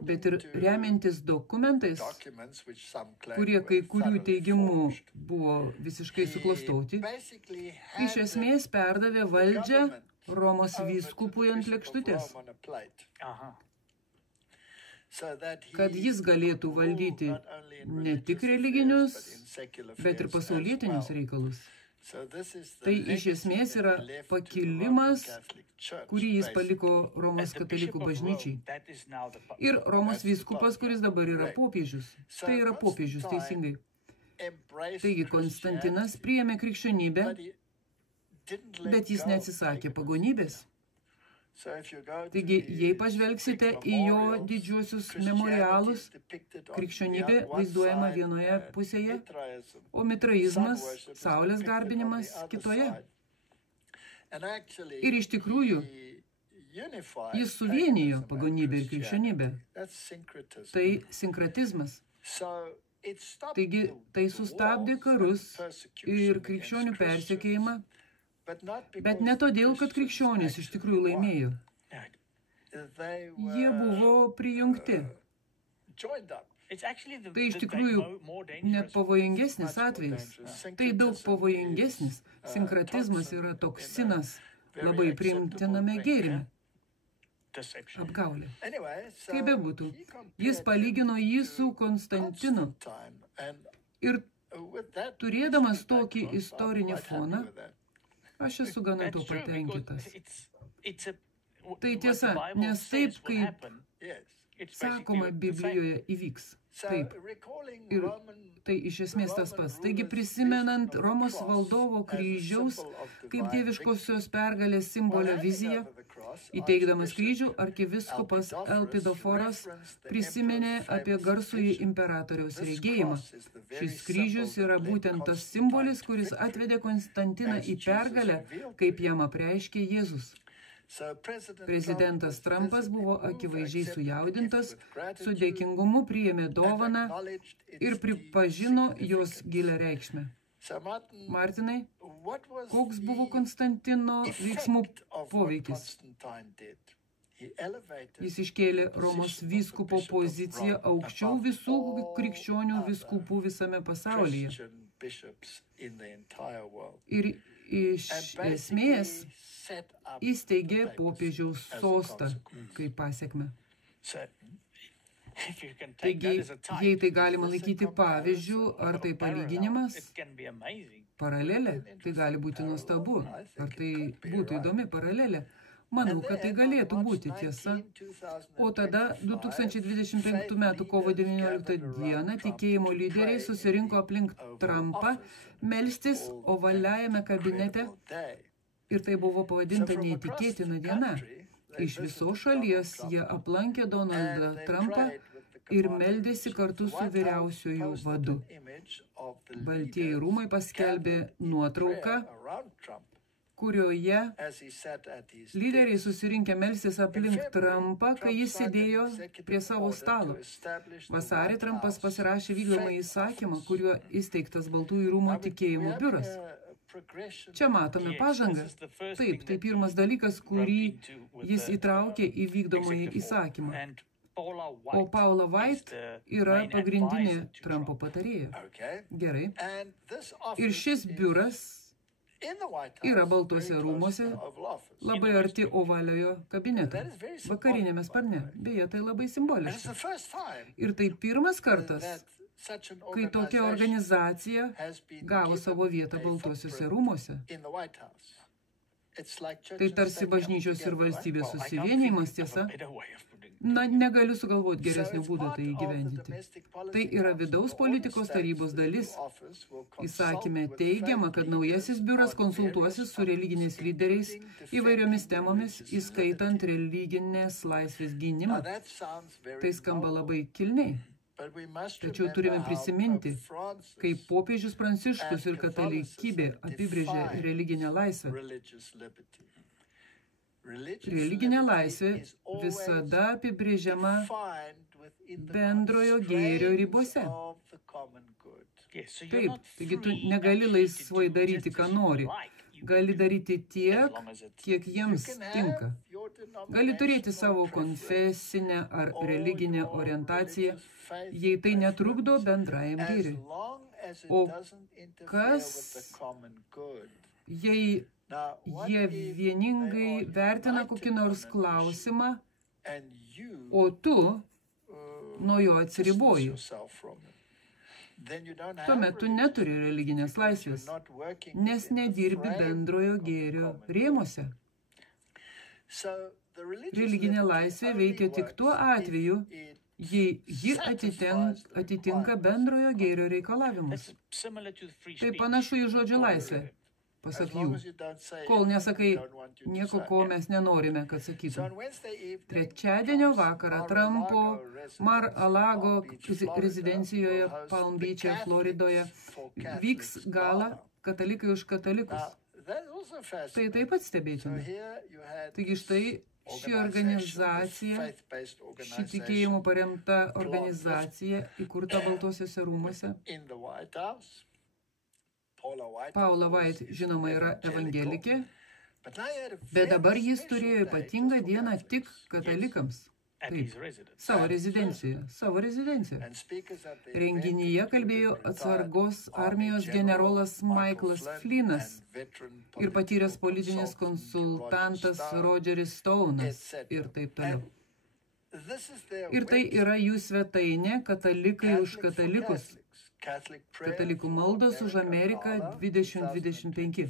bet ir remiantis dokumentais, kurie kai kurių teigimų buvo visiškai suklastoti, iš esmės perdavė valdžią Romos vyskupui ant lėkštutės, kad jis galėtų valdyti ne tik religinius, bet ir pasaulietinius reikalus. Tai iš esmės yra pakilimas, kurį jis paliko Romos katalikų bažnyčiai. Ir Romos vyskupas, kuris dabar yra popiežius. Tai yra popiežius, teisingai. Taigi Konstantinas priėmė krikščionybę, bet jis neatsisakė pagonybės. Taigi, jei pažvelgsite į jo didžiuosius memorialus, krikščionybė vaizduojama vienoje pusėje, o mitraizmas, saulės garbinimas kitoje. Ir iš tikrųjų, Jis suvienijo pagonybę ir krikščionybę. Tai sinkretizmas. Taigi, tai sustabdė karus ir krikščionių persekėjimą, bet ne todėl, kad krikščionys iš tikrųjų laimėjo. Jie buvo prijungti. Tai iš tikrųjų net pavojingesnis atvejis. Tai daug pavojingesnis. Sinkretizmas yra toksinas labai priimtiname gėrime. Apgaulė. Kaip bebūtų, jis palygino jį su Konstantinu. Ir turėdamas tokį istorinį foną, aš esu gana to patenkintas. Tai tiesa, nes taip, kaip sakoma Biblijoje įvyks. Taip. Ir tai iš esmės tas pats. Taigi prisimenant Romos valdovo kryžiaus kaip dieviškosios pergalės simbolio viziją, įteikdamas kryžių, arkivyskupas Elpidoforas prisiminė apie garsųjį imperatoriaus regėjimą. Šis kryžius yra būtent tas simbolis, kuris atvedė Konstantiną į pergalę, kaip jam apreiškė Jėzus. Prezidentas Trumpas buvo akivaizdžiai sujaudintas, su dėkingumu priėmė dovaną ir pripažino jos gilią reikšmę. Martinai, koks buvo Konstantino veiksmų poveikis? Jis iškėlė Romos vyskupo poziciją aukščiau visų krikščionių vyskupų visame pasaulyje. Ir iš esmės įsteigė popiežiaus sostą kaip pasekmę. Taigi, jei tai galima laikyti pavyzdžių, ar tai palyginimas, paralelė, tai gali būti nuostabu, ar tai būtų įdomi paralelė. Manau, kad tai galėtų būti tiesa. O tada 2025 m. kovo 19 dieną tikėjimo lyderiai susirinko aplink Trumpą melstis ovaliajame kabinete. Ir tai buvo pavadinta neįtikėtina diena. Iš visos šalies jie aplankė Donaldą Trumpą ir meldėsi kartu su vyriausiuoju vadu. Baltieji rūmai paskelbė nuotrauką, kurioje lyderiai susirinkę melstis aplink Trumpą, kai jis sėdėjo prie savo stalo. Vasarį Trumpas pasirašė vykdomąjį įsakymą, kuriuo įsteigtas Baltųjų rūmų tikėjimo biuras. Čia matome pažangą. Taip, tai pirmas dalykas, kurį jis įtraukė į vykdomąjį įsakymą. O Paula White yra pagrindinė Trumpo patarėja. Gerai. Ir šis biuras yra Baltuose rūmuose, labai arti ovaliojo kabineto, vakarinėme sparne. Beje, tai labai simboliška. Ir tai pirmas kartas, kai tokia organizacija gavo savo vietą Baltuosiuose rūmuose. Tai tarsi bažnyčios ir valstybės susivienijimas, tiesa? Na, negaliu sugalvoti geresnio būdo tai įgyvendinti. Tai yra vidaus politikos tarybos dalis. Įsakyme teigiama, kad naujasis biuras konsultuosis su religiniais lyderiais įvairiomis temomis, įskaitant religinės laisvės gynimą. Tai skamba labai kilniai. Tačiau turime prisiminti, kaip popiežius Pranciškus ir katalikybė apibrėžė religinę laisvę. Religinė laisvė visada apibrėžiama bendrojo gėrio ribose. Taip, taigi tu negali laisvai daryti, ką nori. Gali daryti tiek, kiek jiems tinka. Gali turėti savo konfesinę ar religinę orientaciją, jei tai netrukdo bendrajam gėriui. O kas, jei jie vieningai vertina kokį nors klausimą, o tu nuo jo atsiriboji? Tuomet tu neturi religinės laisvės, nes nedirbi bendrojo gėrio rėmuose. Religinė laisvė veikia tik tuo atveju, jei ji atitinka bendrojo gėrio reikalavimus. Tai panašu į žodžio laisvę, pasak jų, kol nesakai nieko, ko mes nenorime, kad sakytum. Trečiadienio vakarą Trumpo Mar-a-Lago rezidencijoje Palm Beach'e, Floridoje, vyks gala Katalikai už katalikus. Tai taip pat stebėtina. Taigi štai Ši organizacija, ši tikėjimų paremta organizacija, įkurta Baltuosiuose rūmuose. Paula White, žinoma, yra evangelikė, bet dabar jis turėjo ypatingą dieną tik katalikams. Taip, savo rezidenciją. Renginyje kalbėjo atsargos armijos generolas Michaelas Flynnas ir patyręs politinis konsultantas Rogeris Stone'as ir taip toliau. Ir tai yra jų svetainė Katalikai už katalikus. Katalikų maldos už Ameriką 2025.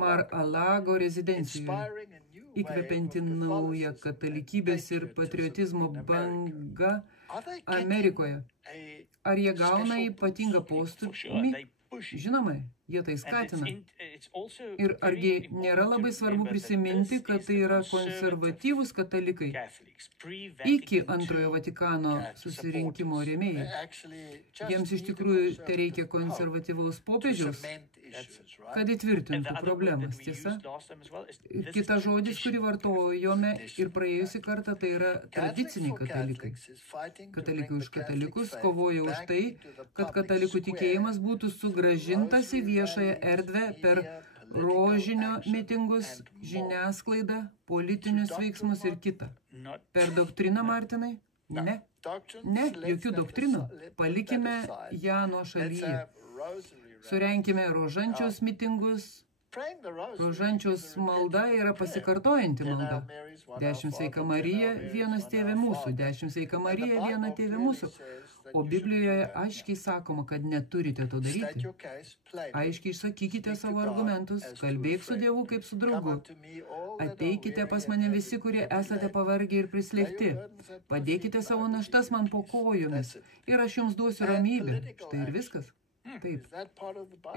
Mar-a-Lago rezidencijoje. Įkvepianti naują katalikybės ir patriotizmo bangą Amerikoje. Ar jie gauna ypatingą postūmį? Žinoma, jie tai skatina. Ir argi nėra labai svarbu prisiminti, kad tai yra konservatyvūs katalikai iki Antrojo Vatikano susirinkimo rėmėjai. Jiems iš tikrųjų tai reikia konservatyvaus popiežiaus, kad įtvirtintų problemas, tiesa. Ir kitas žodis, kurį vartojome ir praėjusį kartą, tai yra tradiciniai katalikai. Katalikai už katalikus kovoja už tai, kad katalikų tikėjimas būtų sugrąžintas į viešąją erdvę per rožinio mitingus, žiniasklaidą, politinius veiksmus ir kitą. Per doktriną, Martinai? Ne. Ne, jokių doktrinų. Palikime ją nuo šalyje. Surenkime rožančiaus mitingus. Rožančiaus malda yra pasikartojanti malda. 10 sveika Marija, vienas tėve mūsų. 10 sveika Marija, viena tėve mūsų. O Biblijoje aiškiai sakoma, kad neturite to daryti. Aiškiai išsakykite savo argumentus, kalbėk su Dievu kaip su draugu. Ateikite pas mane visi, kurie esate pavargę ir prislėgti. Padėkite savo naštas man po kojomis ir aš jums duosiu ramybę. Štai ir viskas. Taip.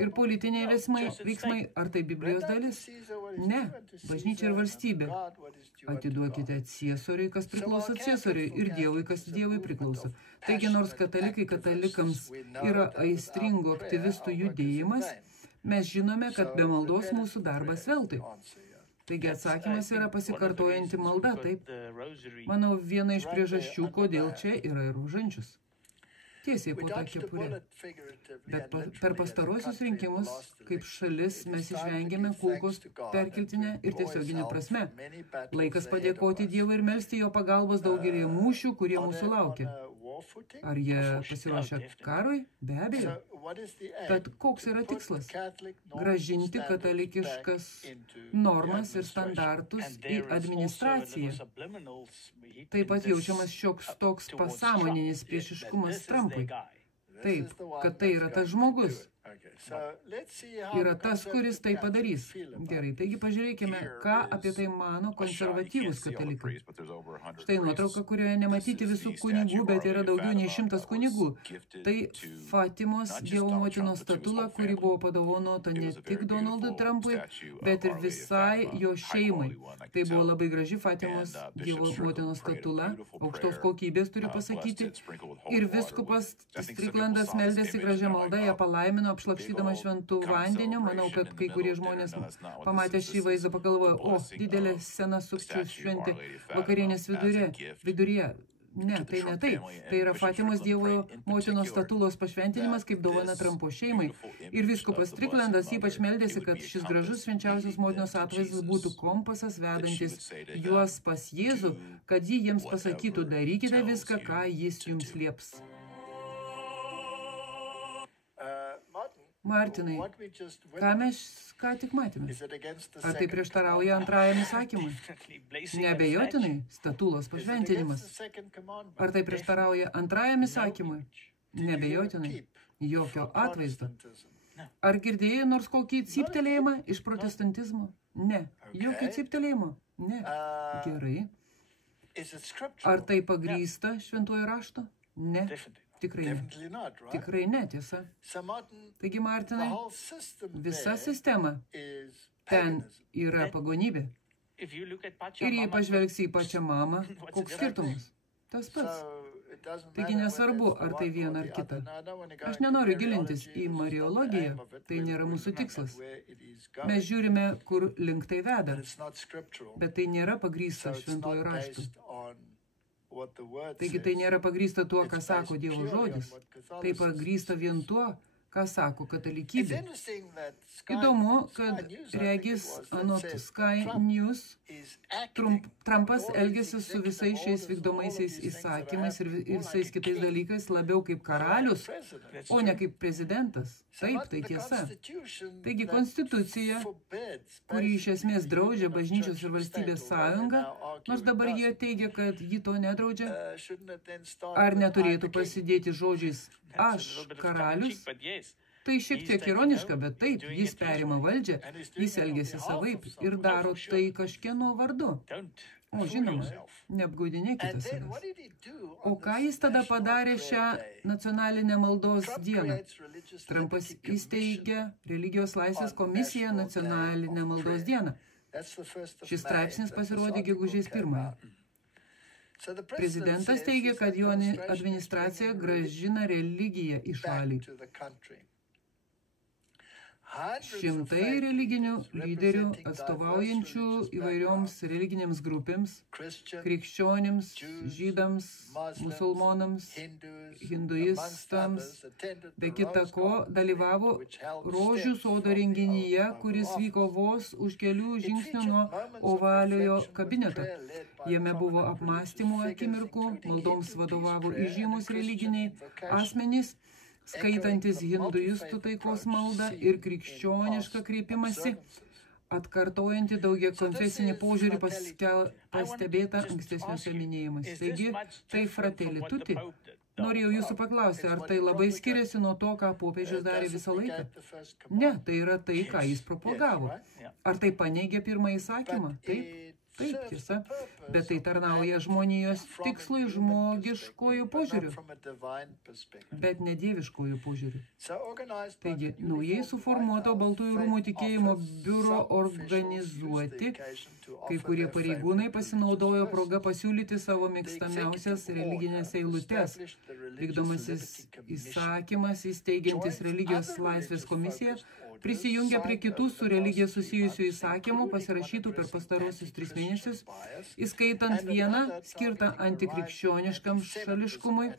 Ir politiniai veiksmai, ar tai Biblijos dalis? Ne, bažnyčia ir valstybė. Atiduokite Ciesoriui, kas priklauso Ciesoriui, ir Dievui, kas Dievui priklauso. Taigi, nors katalikai katalikams yra aistringų aktyvistų judėjimas, mes žinome, kad be maldos mūsų darbas veltui. Taigi atsakymas yra pasikartojanti malda, taip. Manau, viena iš priežasčių, kodėl čia yra ir rožančius. Tiesiai po tą kepurę. Bet per pastarosius rinkimus, kaip šalis, mes išvengėme kulkos perkeltinę ir tiesioginę prasme. Laikas padėkoti Dievui ir melsti jo pagalbos daugelį mūšių, kurie mūsų laukia. Ar jie pasiruošia karui? Be abejo. Tad koks yra tikslas? Gražinti katalikiškas normas ir standartus į administraciją. Taip pat jaučiamas šioks toks pasąmoninis priešiškumas Trumpui. Taip, kad tai yra tas žmogus. Yra tas, kuris tai padarys. Gerai, taigi pažiūrėkime, ką apie tai mano konservatyvūs katalikai. Štai nuotrauka, kurioje nematyti visų kunigų, bet yra daugiau nei 100 kunigų. Tai Fatimos Dievo motinos statula, kuri buvo padovanota ne tik Donaldui Trumpui, bet ir visai jo šeimai. Tai buvo labai graži Fatimos Dievo motinos statula, aukštos kokybės turiu pasakyti. Ir vyskupas Stricklandas meldėsi gražią maldą, ją palaimino, apšlakstydamas šventų vandeniu. Manau, kad kai kurie žmonės pamatę šį vaizdą pagalvojo, o, didelė sena sukčių šventė vakarienės viduryje. Ne, tai ne tai. Tai yra Fatimos Dievo motinos statulos pašventinimas kaip dovana Trumpo šeimai. Ir vyskupas Stricklandas ypač meldėsi, kad šis gražus švenčiausios motinos atvaizdas būtų kompasas vedantis juos pas Jėzų, kad ji jiems pasakytų, darykite viską, ką jis jums lieps. Martinai, ką mes ką tik matėme? Ar tai prieštarauja antrajam įsakymui? Neabejotinai, statulos pašventinimas. Ar tai prieštarauja antrajam įsakymui? Neabejotinai, jokio atvaizdo. Ar girdėjai nors kokį cyptelėjimą iš protestantizmo? Ne. Jokio cyptelėjimo? Ne. Gerai. Ar tai pagrįsta šventuoju raštu? Ne. Tikrai ne. Tikrai ne, tiesa. Taigi, Martinai, visa sistema ten yra pagonybė. Ir jei pažvelgsi į pačią mamą, koks skirtumas? Tas pats. Taigi nesvarbu, ar tai viena ar kita. Aš nenoriu gilintis į mariologiją, tai nėra mūsų tikslas. Mes žiūrime, kur link tai veda, bet tai nėra pagrįsta šventuoju raštu. Taigi tai nėra pagrįsta tuo, ką sako Dievo žodis. Tai pagrįsta vien tuo, ką sako katalikybė. Įdomu, kad regis anot Sky News Trumpas elgėsi su visais šiais vykdomaisiais įsakymais ir visais kitais dalykais labiau kaip karalius, o ne kaip prezidentas. Taip, tai tiesa. Taigi konstitucija, kuri iš esmės draudžia bažnyčios ir valstybės sąjungą, nors dabar jie teigia, kad ji to nedraudžia, ar neturėtų pasidėti žodžiais aš karalius? Tai šiek tiek ironiška, bet taip, jis perima valdžią, jis elgiasi savaip ir daro tai kažkieno vardu. O žinoma, neapgaudinėkite savęs. O ką jis tada padarė šią nacionalinę maldos dieną? Trumpas įsteigė religijos laisvės komisiją nacionalinę maldos dieną. Šis straipsnis pasirodė gegužės 1. Prezidentas teigia, kad jo administracija grąžina religiją į šalį. Šimtai religinių lyderių atstovaujančių įvairioms religinėms grupėms, krikščionims, žydams, musulmonams, hinduistams, be kita ko dalyvavo Rožių sodo renginyje, kuris vyko vos už kelių žingsnių nuo ovaliojo kabineto. Jame buvo apmąstymų akimirkų, maldoms vadovavo įžymus religiniai asmenys, skaitantis hinduistų taikos maldą ir krikščionišką kreipimąsi, atkartojantį daugia konfesinį požiūrį pastebėtą ankstesniuose minėjimuose. Taigi, tai fratelli tutti. Norėjau jūsų paklausti, ar tai labai skiriasi nuo to, ką popiežius darė visą laiką? Ne, tai yra tai, ką jis propagavo. Ar tai paneigė pirmąjį įsakymą? Taip, tiesa, bet tai tarnauja žmonijos tikslui žmogiškojų požiūrių, bet ne dieviškojų požiūrių. Taigi, naujai suformuoto Baltųjų rūmų tikėjimo biuro organizuoti, kai kurie pareigūnai pasinaudojo progą pasiūlyti savo mėgstamiausias religinės eilutes. Vykdomasis įsakymas, įsteigiantis religijos laisvės komisiją, prisijungia prie kitų su religija susijusių įsakymų pasirašytų per pastarosius 3 mėnesius, įskaitant vieną skirtą antikrikščioniškam šališkumui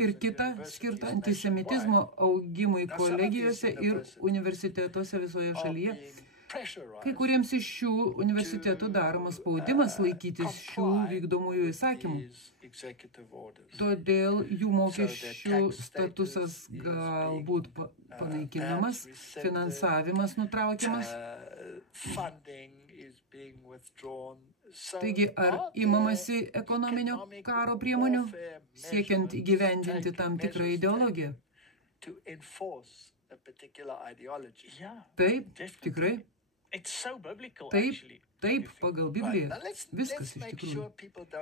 ir kitą skirtą antisemitizmo augimui kolegijose ir universitetuose visoje šalyje. Kai kuriems iš šių universitetų daromas spaudimas laikytis šių vykdomųjų įsakymų. Todėl jų mokesčių statusas galbūt panaikinamas, finansavimas nutraukiamas. Taigi, ar imamasi ekonominio karo priemonių, siekiant įgyvendinti tam tikrą ideologiją? Taip, tikrai. Taip, pagal Bibliją. Viskas iš tikrųjų.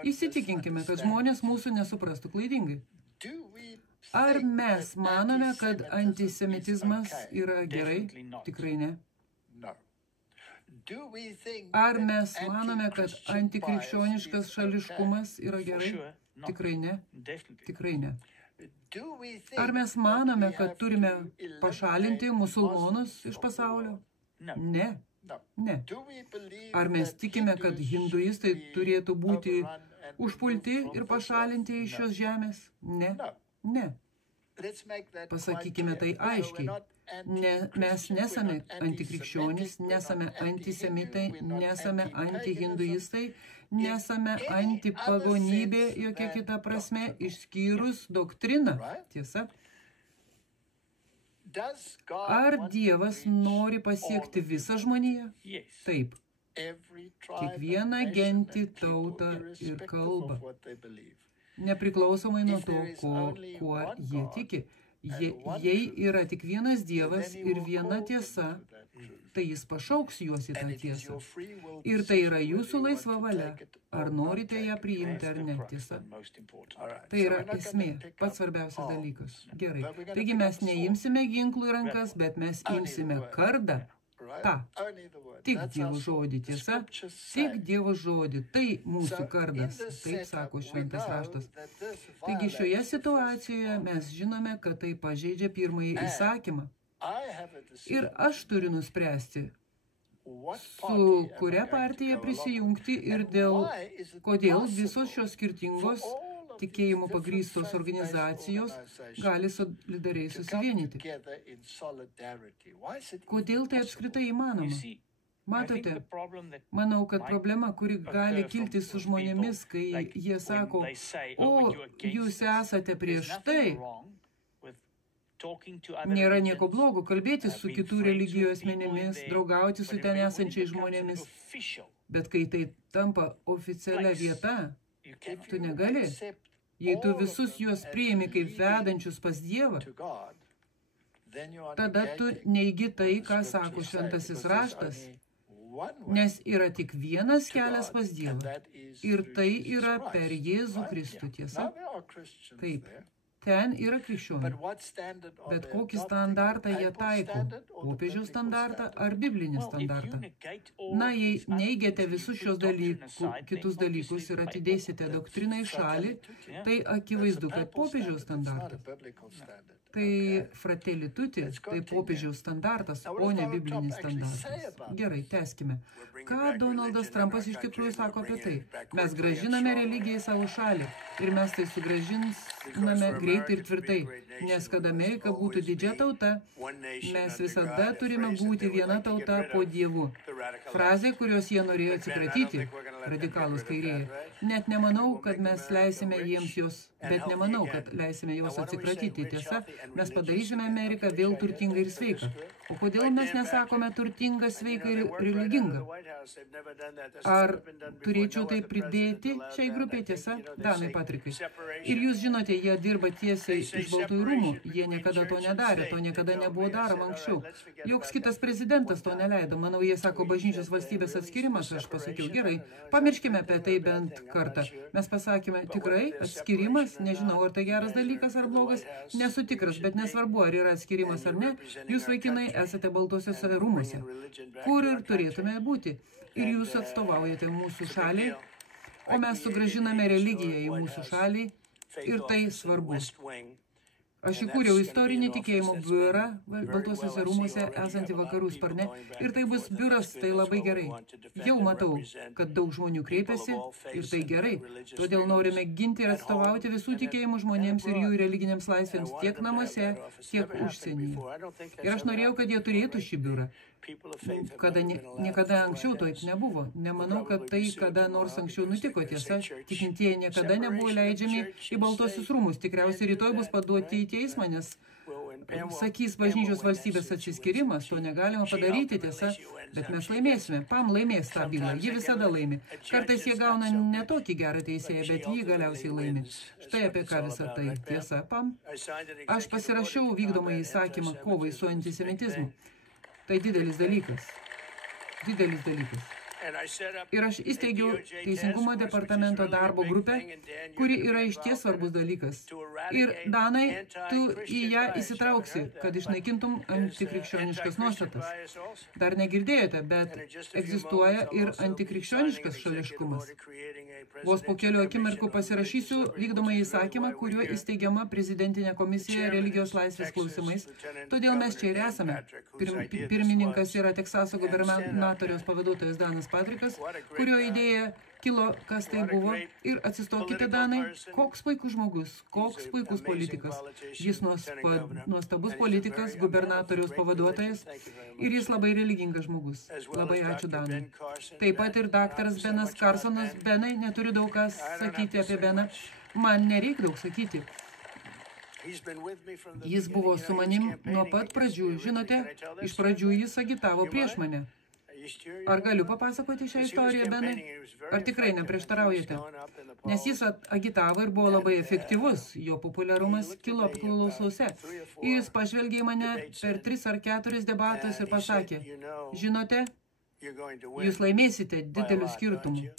Įsitikinkime, kad žmonės mūsų nesuprastų klaidingai. Ar mes manome, kad antisemitizmas yra gerai? Tikrai ne. Ar mes manome, kad antikrikščioniškas šališkumas yra gerai? Tikrai ne. Tikrai ne. Ar mes manome, kad turime pašalinti musulmonus iš pasaulio? Ne. Ne. Ar mes tikime, kad hinduistai turėtų būti užpulti ir pašalinti iš šios žemės? Ne. Ne. Pasakykime tai aiškiai. Mes nesame antikrikščionys, nesame antisemitai, nesame antihinduistai, nesame antipagonybė jokia kita prasme, išskyrus doktriną. Tiesa? Ar Dievas nori pasiekti visą žmoniją? Taip. Kiekvieną gentį, tautą ir kalbą. Nepriklausomai nuo to, kuo jie tiki. Jei yra tik vienas Dievas ir viena tiesa, tai jis pašauks juos į tą tiesą. Ir tai yra jūsų laisva valia. Ar norite ją priimti ar ne, tiesa? Tai yra esmė, pats svarbiausias dalykas. Gerai. Taigi mes neimsime ginklų į rankas, bet mes imsime kardą. tą. Tik Dievo žodį, tiesa, tik Dievo žodį. Tai mūsų kardas, taip sako šventas raštas. Taigi šioje situacijoje mes žinome, kad tai pažeidžia pirmąjį įsakymą. Ir aš turiu nuspręsti, su kuria partija prisijungti ir kodėl visos šios skirtingos tikėjimo pagrįstos organizacijos gali solidariai susivienyti. Kodėl tai apskritai įmanoma? Matote, manau, kad problema, kuri gali kilti su žmonėmis, kai jie sako, o jūs esate prieš tai, nėra nieko blogo kalbėti su kitų religijų asmenimis, draugauti su ten esančiais žmonėmis, bet kai tai tampa oficialia vieta, tu negali. Jei tu visus juos priimi kaip vedančius pas Dievą, tada tu neigi tai, ką sako šventasis raštas, nes yra tik vienas kelias pas Dievą. Ir tai yra per Jėzų Kristų, tiesa? Taip. Ten yra krikščionių. Bet kokį standartą jie taiko? Popiežiaus standartą ar biblinį standartą? Na, jei neigiate visus šios kitus dalykus ir atidėsite doktriną į šalį, tai akivaizdu, kad popiežiaus standartas. Tai fratelli tutti, tai popiežiaus standartas, o ne biblinis standartas. Gerai, tęskime. Ką Donaldas Trumpas iš tikrųjų sako apie tai? Mes grąžiname religiją į savo šalį ir mes tai sugrąžiname greitai ir tvirtai, nes kad Amerika būtų didžia tauta, mes visada turime būti viena tauta po Dievu. Frazė, kurios jie norėjo atsikratyti, radikalūs kairieji. Net nemanau, kad mes leisime jiems jos, bet nemanau, kad leisime jos atsikratyti. Tiesa, mes padarysime Ameriką vėl turtingą ir sveiką. O kodėl mes nesakome turtingą, sveiką ir religingą? Ar turėčiau tai pridėti šiai grupiai, tiesa? Danai Patrikai. Ir jūs žinote, jie dirba tiesiai iš Baltųjų rūmų. Jie niekada to nedarė, to niekada nebuvo daroma anksčiau. Joks kitas prezidentas to neleido. Manau, jie sako, bažnyčios valstybės atskirimas, aš pasakiau, gerai, pamirškime apie tai bent kartą. Mes pasakėme, tikrai, atskirimas, nežinau, ar tai geras dalykas ar blogas, nesu tikras, bet nesvarbu, ar yra atskirimas ar ne, jūs vaikinai esate Baltuosiuose rūmuose, kur ir turėtume būti. Ir jūs atstovaujate mūsų šaliai, o mes sugrąžiname religiją į mūsų šalį ir tai svarbu. Aš įkūriau istorinį tikėjimo biurą Baltuosiuose rūmuose esantį vakarų sparne ir tai bus biuras, tai labai gerai. Jau matau, kad daug žmonių kreipiasi ir tai gerai. Todėl norime ginti ir atstovauti visų tikėjimų žmonėms ir jų religinėms laisvėms tiek namuose, tiek užsienyje. Ir aš norėjau, kad jie turėtų šį biurą. Niekada anksčiau to nebuvo. Nemanau, kad tai kada nors anksčiau nutiko, tiesa. Tikintieji niekada nebuvo leidžiami į Baltuosius rūmus. Tikriausiai rytoj bus paduoti į teismą, nes sakys bažnyčios valstybės atsiskirimas, to negalima padaryti, tiesa, bet mes laimėsime. PAM laimės tą bylą, ji visada laimi. Kartais jie gauna ne tokį gerą teisėją, bet jį galiausiai laimi. Štai apie ką visą tai, tiesa, PAM. Aš pasirašiau vykdomą įsakymą kovai su antisemitizmu. Tai didelis dalykas. Didelis dalykas. Ir aš įsteigiau Teisingumo departamento darbo grupę, kuri yra išties svarbus dalykas. Ir, Danai, tu į ją įsitrauksi, kad išnaikintum antikrikščioniškas nuostatas. Dar negirdėjote, bet egzistuoja ir antikrikščioniškas šališkumas. Vos po kelių akimirkų pasirašysiu vykdomą įsakymą, kuriuo įsteigiama prezidentinė komisija religijos laisvės klausimais. Todėl mes čia ir esame. Pirmininkas yra Teksaso gubernatoriaus pavaduotojas Danas Patrikas, kurio idėja kilo, kas tai buvo. Ir atsistokite, Danai, koks puikus žmogus, koks puikus politikas. Jis nuostabus politikas, gubernatoriaus pavaduotojas ir jis labai religingas žmogus. Labai ačiū, Danai. Taip pat ir daktaras Benas Carsonas. Benai, neturiu daug ką sakyti apie Beną. Man nereikia daug sakyti. Jis buvo su manim nuo pat pradžių. Žinote, iš pradžių jis agitavo prieš mane. Ar galiu papasakoti šią istoriją, Benai? Ar tikrai neprieštaraujate? Nes jis agitavo ir buvo labai efektyvus. Jo populiarumas kilo apklausose. Ir jis pažvelgė į mane per 3 ar 4 debatus ir pasakė, žinote, jūs laimėsite didelių skirtumų.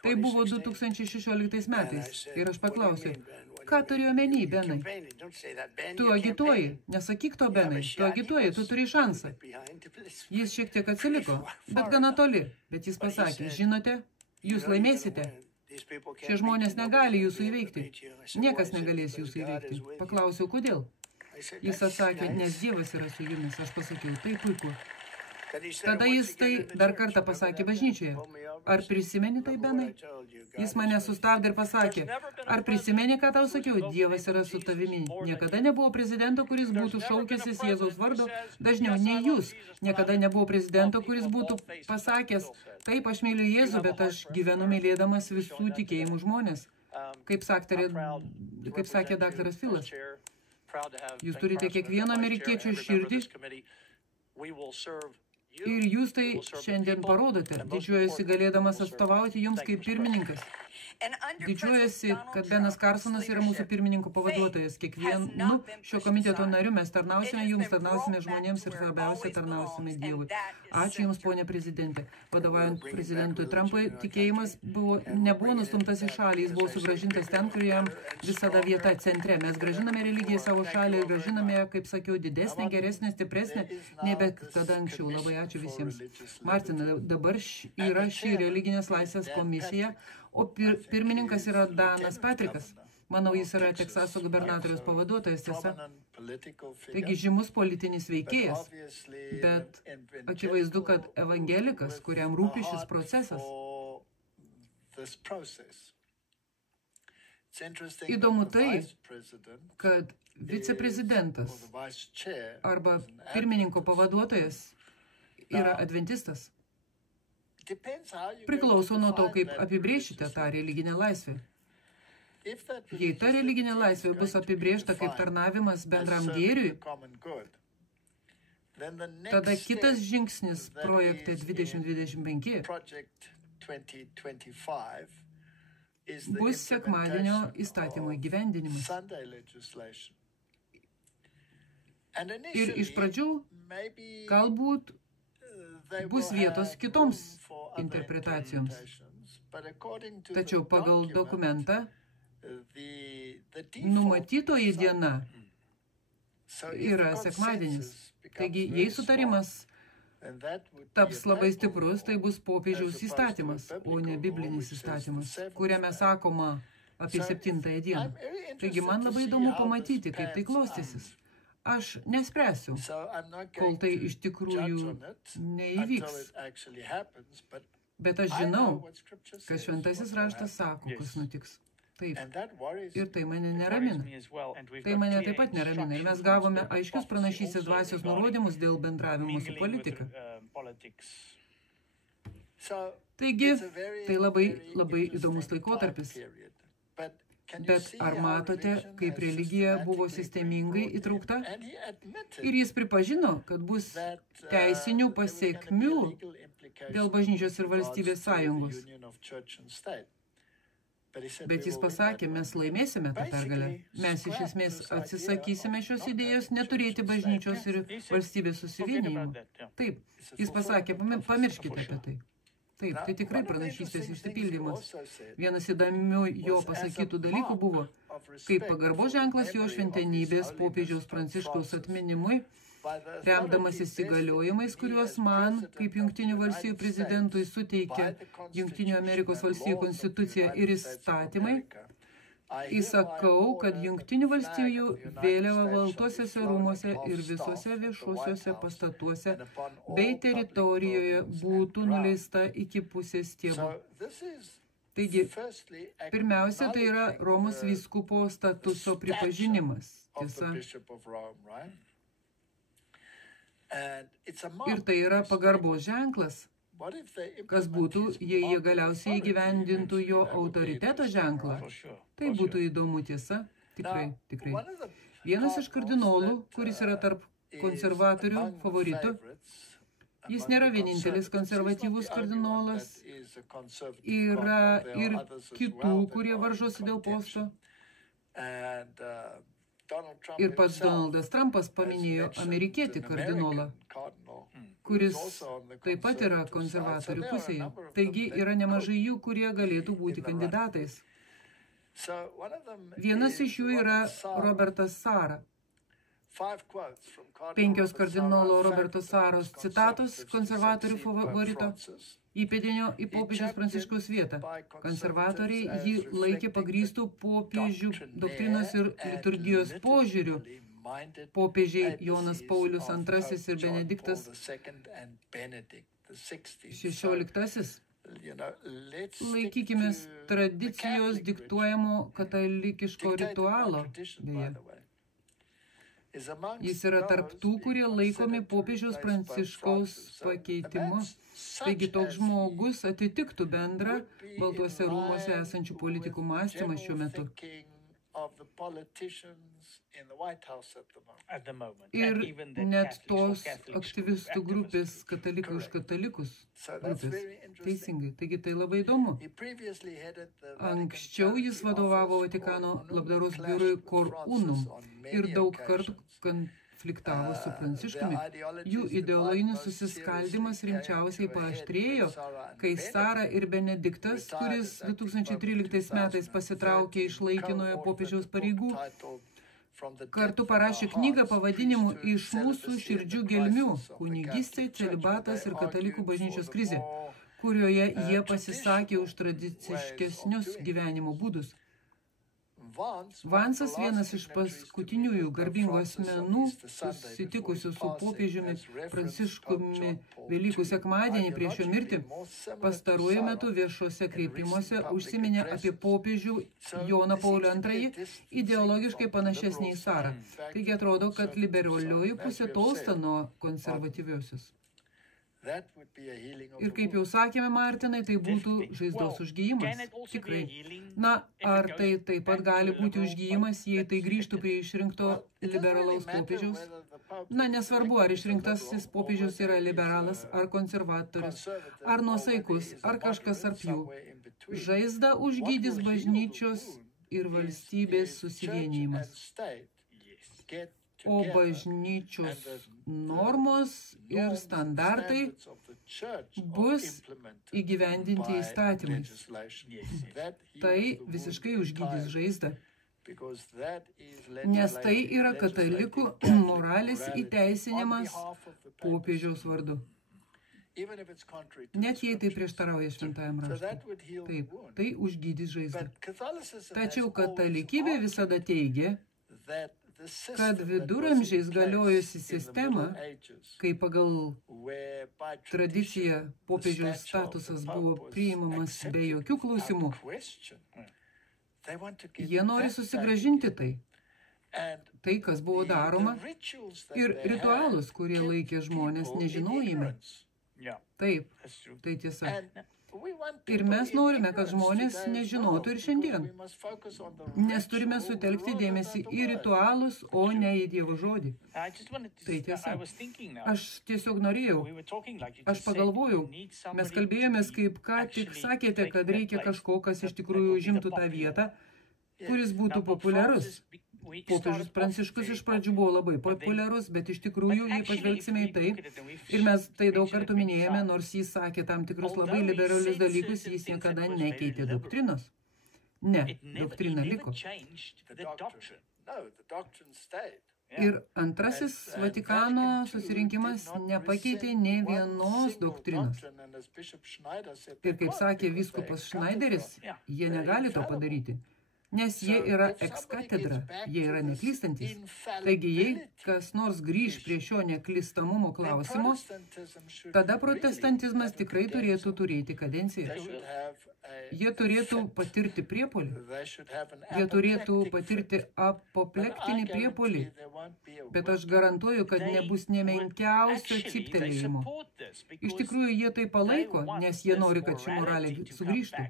Tai buvo 2016 metais. Ir aš paklausiau, Ką turi omeny, Benai? Tu agituoji, nesakyk to, Benai. Tu agituoji, tu turi šansą. Jis šiek tiek atsiliko, bet gana toli. Bet jis pasakė, žinote, jūs laimėsite. Šie žmonės negali jūsų įveikti. Niekas negalės jūsų įveikti. Paklausiau, kodėl? Jis atsakė, nes Dievas yra su jumis. Aš pasakiau, tai puiku. Tada jis tai dar kartą pasakė bažnyčioje. Ar prisimeni tai, Benai? Jis mane sustabdė ir pasakė, ar prisimeni, ką tau sakiau? Dievas yra su tavimi. Niekada nebuvo prezidento, kuris būtų šaukęsis Jėzaus vardo, dažniau nei jūs. Niekada nebuvo prezidento, kuris būtų pasakęs, taip, aš myliu Jėzų, bet aš gyvenu mylėdamas visų tikėjimų žmonės. Kaip sakė daktaras Filas. Jūs turite kiekvieno amerikiečio širdį. Ir jūs tai šiandien parodote, didžiuojasi galėdamas atstovauti jums kaip pirmininkas. Didžiuojasi, kad Benas Karsonas yra mūsų pirmininko pavaduotojas. Kiekvienu šio komiteto nariu mes tarnausime jums, tarnausime žmonėms ir svarbiausia tarnausime Dievui. Ačiū Jums, ponė prezidentė. Vadovaujant prezidentui Trumpui, tikėjimas nebuvo nustumtas į šalį, jis buvo sugrąžintas ten, kur jam visada vieta centre. Mes grąžiname religiją į savo šalį ir grąžiname, kaip sakiau, didesnė, geresnė, stipresnė, nei bet kada anksčiau. Labai ačiū visiems. Martina, dabar yra ši religinės laisvės komisija, o pirmininkas yra Danas Patrikas. Manau, jis yra Teksaso gubernatoriaus pavaduotojas, tiesa. Taigi žymus politinis veikėjas, bet akivaizdu, kad evangelikas, kuriam rūpi šis procesas. Įdomu tai, kad viceprezidentas arba pirmininko pavaduotojas yra adventistas. Priklauso nuo to, kaip apibrėšite tą religinę laisvę. Jei ta religinė laisvė bus apibrėžta kaip tarnavimas bendram gėriui, tada kitas žingsnis projekte 2025 bus sekmadienio įstatymo įgyvendinimas. Ir iš pradžių galbūt bus vietos kitoms interpretacijoms. Tačiau pagal dokumentą numatytoji diena yra sekmadienis. Taigi, jei sutarimas taps labai stiprus, tai bus popiežiaus įstatymas, o ne biblinis įstatymas, kuriame sakoma apie 7-ąją dieną. Taigi, man labai įdomu pamatyti, kaip tai klostysis. Aš nespręsiu, kol tai iš tikrųjų neįvyks. Bet aš žinau, kad šventasis raštas sako, kas nutiks. Taip. Ir tai mane neramina. Tai mane taip pat neramina. Ir mes gavome aiškius pranašystės dvasios nurodymus dėl bendravimo su politika. Taigi, tai labai įdomus laikotarpis. Bet ar matote, kaip religija buvo sistemingai įtraukta? Ir jis pripažino, kad bus teisinių pasekmių dėl bažnyčios ir valstybės sąjungos. Bet jis pasakė, mes laimėsime tą pergalę. Mes iš esmės atsisakysime šios idėjos neturėti bažnyčios ir valstybės susivienijimo. Taip, jis pasakė, pamirškite apie tai. Taip, tai tikrai pranašystės išsipildymas. Vienas įdomių jo pasakytų dalykų buvo, kaip pagarbos ženklas jo šventenybės popiežiaus Pranciškaus atminimui, remdamasis įgaliojimais, kuriuos man, kaip Jungtinių valstijų prezidentui, suteikia Jungtinių Amerikos valstijų konstitucija ir įstatymai, įsakau, kad Jungtinių valstijų vėliava Baltuosiuose rūmuose ir visuose viešuosiuose pastatuose bei teritorijoje būtų nuleista iki pusės stiebo. Taigi, pirmiausia, tai yra Romos vyskupo statuso pripažinimas. Tiesa. Ir tai yra pagarbos ženklas. Kas būtų, jei jie galiausiai įgyvendintų jo autoriteto ženklą? Tai būtų įdomu, tiesa? Tikrai. Vienas iš kardinolų, kuris yra tarp konservatorių favoritų, jis nėra vienintelis konservatyvus kardinolas, yra ir kitų, kurie varžosi dėl posto. Ir pats Donaldas Trumpas paminėjo amerikietį kardinolą, kuris taip pat yra konservatorių pusėje. Taigi yra nemažai jų, kurie galėtų būti kandidatais. Vienas iš jų yra Robertas Sara. 5 kardinolo Roberto Saros citatos konservatorių favorito įpėdinio į popiežiaus Pranciškaus vietą. Konservatoriai jį laikė pagrįstų popiežių doktrinos ir liturgijos požiūrių. Popiežiai Jonas Paulius II ir Benediktas XVI. Laikykimės tradicijos diktuojamo katalikiško ritualo. Beje. Jis yra tarp tų, kurie laikomi popiežiaus Pranciškaus pakeitimu. Taigi toks žmogus atitiktų bendrą Baltuose rūmuose esančių politikų mąstymą šiuo metu. Ir net tos aktyvistų grupės katalikai už katalikus grupės. Teisingai. Taigi tai labai įdomu. Anksčiau jis vadovavo Vatikano labdaros biurui Cor Unum ir daug kartų konfliktavo su Pranciškumi. Jų ideologinis susiskaldimas rimčiausiai paaštrėjo, kai Sara ir Benediktas, kuris 2013 metais pasitraukė iš laikinojo popiežiaus pareigų, kartu parašė knygą pavadinimu Iš mūsų širdžių gelmių – kunigystė, celibatas ir katalikų bažnyčios krizė, kurioje jie pasisakė už tradiciškesnius gyvenimo būdus. Vansas, vienas iš paskutiniųjų garbingų asmenų, susitikusių su popiežiumi Pranciškumi Velykų sekmadienį prieš jo mirtį, pastaruoju metu viešuose kreipimuose užsiminė apie popiežių Joną Paulių II ideologiškai panašesnį į Sarą. Taigi atrodo, kad liberalioji pusė tolsta nuo konservatyviosios. Ir kaip jau sakėme, Martinai, tai būtų žaizdos užgijimas. Tikrai. Na, ar tai taip pat gali būti užgijimas, jei tai grįžtų prie išrinkto liberalaus popiežiaus? Na, nesvarbu, ar išrinktasis popiežius yra liberalas, ar konservatorius, ar nuosaikus, ar kažkas tarp jų. Žaizdą užgydys bažnyčios ir valstybės susivienijimas. O bažnyčios normos ir standartai bus įgyvendinti įstatymais. Tai visiškai užgydys žaizdą. Nes tai yra katalikų moralės įteisinimas popiežiaus vardu. Net jei tai prieštarauja šventajam raštui. Taip, tai užgydys žaizdą. Tačiau katalikybė visada teigia, kad viduramžiais galiojusi sistema, kai pagal tradiciją popiežiaus statusas buvo priimamas be jokių klausimų, jie nori susigrąžinti tai. Tai, kas buvo daroma, ir ritualus, kurie laikė žmonės nežinojime. Taip, tai tiesa. Ir mes norime, kad žmonės nežinotų ir šiandien, nes turime sutelkti dėmesį į ritualus, o ne į Dievo žodį. Tai tiesa. Aš tiesiog norėjau, aš pagalvojau, mes kalbėjomės, kaip ką tik sakėte, kad reikia kažko, kas iš tikrųjų užimtų tą vietą, kuris būtų populiarus. Popiežius Pranciškus iš pradžių buvo labai populiarus, bet iš tikrųjų, jei pažvelgsime į tai, ir mes tai daug kartų minėjome, nors jis sakė tam tikrus labai liberalius dalykus, jis niekada nekeitė doktrinos. Ne, doktrina liko. Ir antrasis Vatikano susirinkimas nepakeitė nė vienos doktrinos. Ir kaip sakė vyskupas Schneideris, jie negali to padaryti. Nes jie yra ex katedra, jie yra neklystantis. Taigi, jei kas nors grįž prie šio neklystamumo klausimo, tada protestantizmas tikrai turėtų turėti kadenciją. Jie turėtų patirti priepolį. Jie turėtų patirti apoplektinį priepolį. Bet aš garantuoju, kad nebus nemenkiausio cyptelėjimo. Iš tikrųjų, jie tai palaiko, nes jie nori, kad ši moralė sugrįžtų.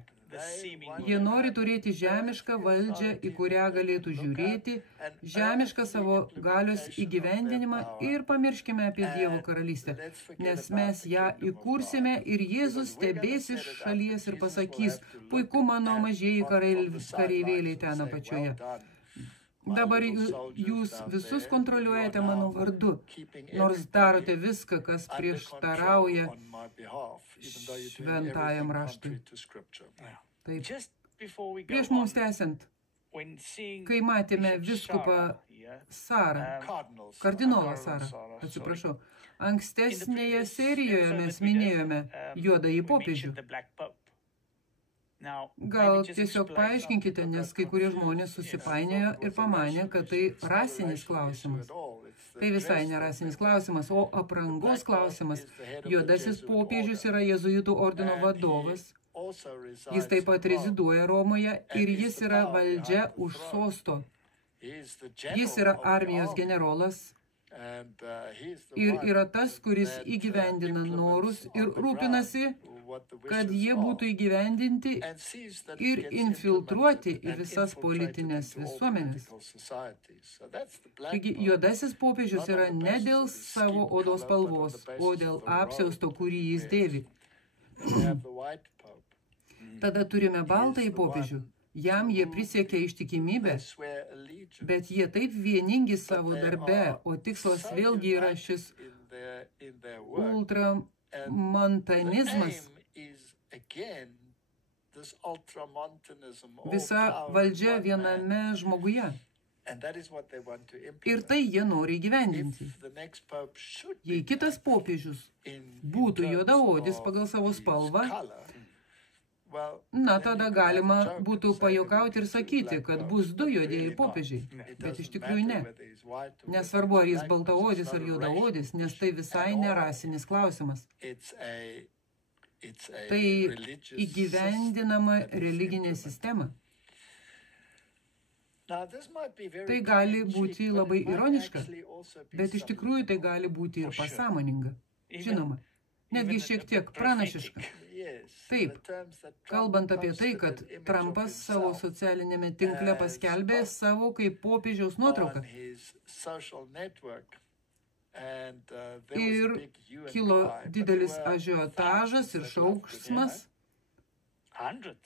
Jie nori turėti žemišką valdžią, į kurią galėtų žiūrėti, žemišką savo galios įgyvendinimą ir pamirškime apie Dievo karalystę, nes mes ją įkursime ir Jėzus stebės iš šalies ir pasakys, puiku mano mažieji kareivėliai ten apačioje. Dabar jūs visus kontroliuojate mano vardu, nors darote viską, kas prieštarauja šventajam raštui. Taip. Prieš mums tęsiant, kai matėme vyskupą Sarą, kardinolą Sarą, atsiprašau, ankstesnėje serijoje mes minėjome juodąjį popiežių. Gal tiesiog paaiškinkite, nes kai kurie žmonės susipainiojo ir pamanė, kad tai rasinis klausimas. Tai visai ne rasinis klausimas, o aprangos klausimas. Juodasis popiežius yra jėzuitų ordino vadovas. Jis taip pat reziduoja Romoje ir jis yra valdžia už sosto. Jis yra armijos generolas ir yra tas, kuris įgyvendina norus ir rūpinasi, kad jie būtų įgyvendinti ir infiltruoti į visas politinės visuomenės. Taigi, juodasis popiežius yra ne dėl savo odos spalvos, o dėl apsiausto, kurį jis dėvi. Tada turime baltąjį popiežių. Jam jie prisiekė ištikimybę, bet jie taip vieningi savo darbe, o tikslas vėlgi yra šis ultramontanizmas. Visa valdžia viename žmoguje. Ir tai jie nori įgyvendinti. Jei kitas popiežius būtų juodaodis pagal savo spalvą, na, tada galima būtų pajuokauti ir sakyti, kad bus du juodieji popiežiai, bet iš tikrųjų ne. Nesvarbu, ar jis baltaodis ar juodaodis, nes tai visai nerasinis klausimas. Tai įgyvendinama religinė sistema. Tai gali būti labai ironiška, bet iš tikrųjų tai gali būti ir pasąmoninga. Žinoma, netgi šiek tiek pranašiška. Taip, kalbant apie tai, kad Trumpas savo socialinėme tinkle paskelbė savo kaip popiežiaus nuotrauką. Ir kilo didelis ažiotažas ir šauksmas,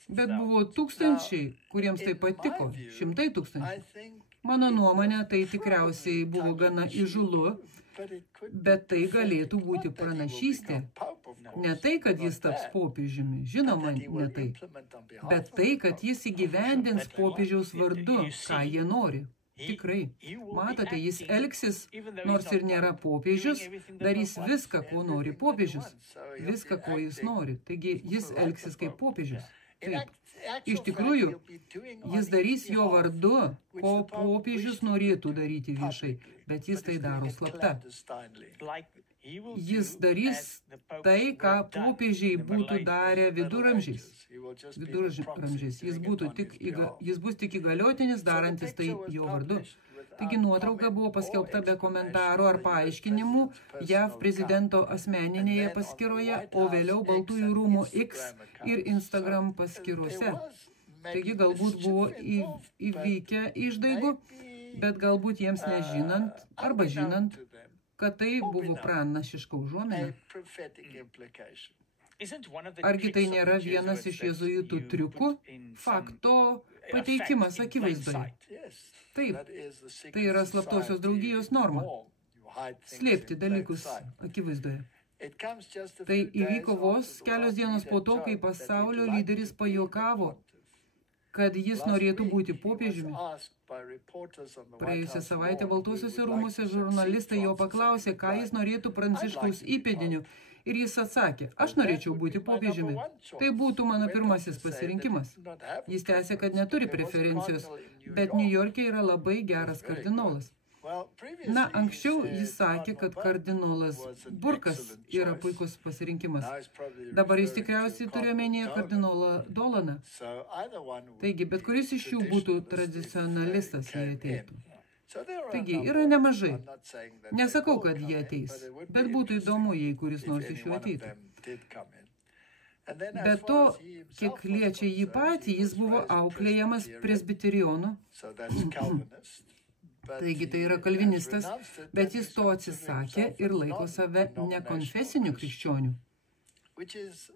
bet buvo tūkstančiai, kuriems tai patiko, 100 tūkstančių. Mano nuomonė, tai tikriausiai buvo gana įžūlu, bet tai galėtų būti pranašystė. Ne tai, kad jis taps popiežiumi, žinoma, ne tai, bet tai, kad jis įgyvendins popiežiaus vardu, ką jie nori. Tikrai. Matote, jis elgsis, nors ir nėra popiežius, darys viską, ko nori popiežius. Viską, ko jis nori. Taigi, jis elgsis kaip popiežius. Taip. Iš tikrųjų, jis darys jo vardu, ko popiežius norėtų daryti viešai, bet jis tai daro slapta. Jis darys tai, ką popiežiai būtų darę viduramžiais. Jis bus tik įgaliotinis darantis tai jo vardu. Taigi nuotrauka buvo paskelbta be komentarų ar paaiškinimų JAV prezidento asmeninėje paskyroje, o vėliau Baltųjų rūmų X ir Instagram paskyrose. Taigi galbūt buvo įvykę išdaigų, bet galbūt jiems nežinant arba žinant, kad tai buvo pranašiška užuomina. Argi tai nėra vienas iš jėzuitų triukų? Fakto pateikimas akivaizdoje. Taip, tai yra slaptosios draugijos norma. Slėpti dalykus akivaizdoje. Tai įvyko vos kelios dienos po to, kai pasaulio lyderis pajuokavo, kad jis norėtų būti popiežiumi. Praėjusią savaitę Baltuosiuose rūmuose žurnalistai jo paklausė, ką jis norėtų Pranciškaus įpėdiniu. Ir jis atsakė, aš norėčiau būti popiežiumi. Tai būtų mano pirmasis pasirinkimas. Jis tęsė, kad neturi preferencijos, bet New York'e yra labai geras kardinolas. Na, anksčiau jis sakė, kad kardinolas Burkas yra puikus pasirinkimas. Dabar jis tikriausiai turi omenyje kardinolą Dolaną. Taigi, bet kuris iš jų būtų tradicionalistas, jei ateitų. Taigi, yra nemažai. Nesakau, kad jie ateis, bet būtų įdomu, jei kuris nors iš jų ateitų. Be to, kiek liečia jį patį, jis buvo auklėjamas presbiterionu. Taigi, tai yra kalvinistas, bet jis to atsisakė ir laiko save nekonfesiniu krikščioniu.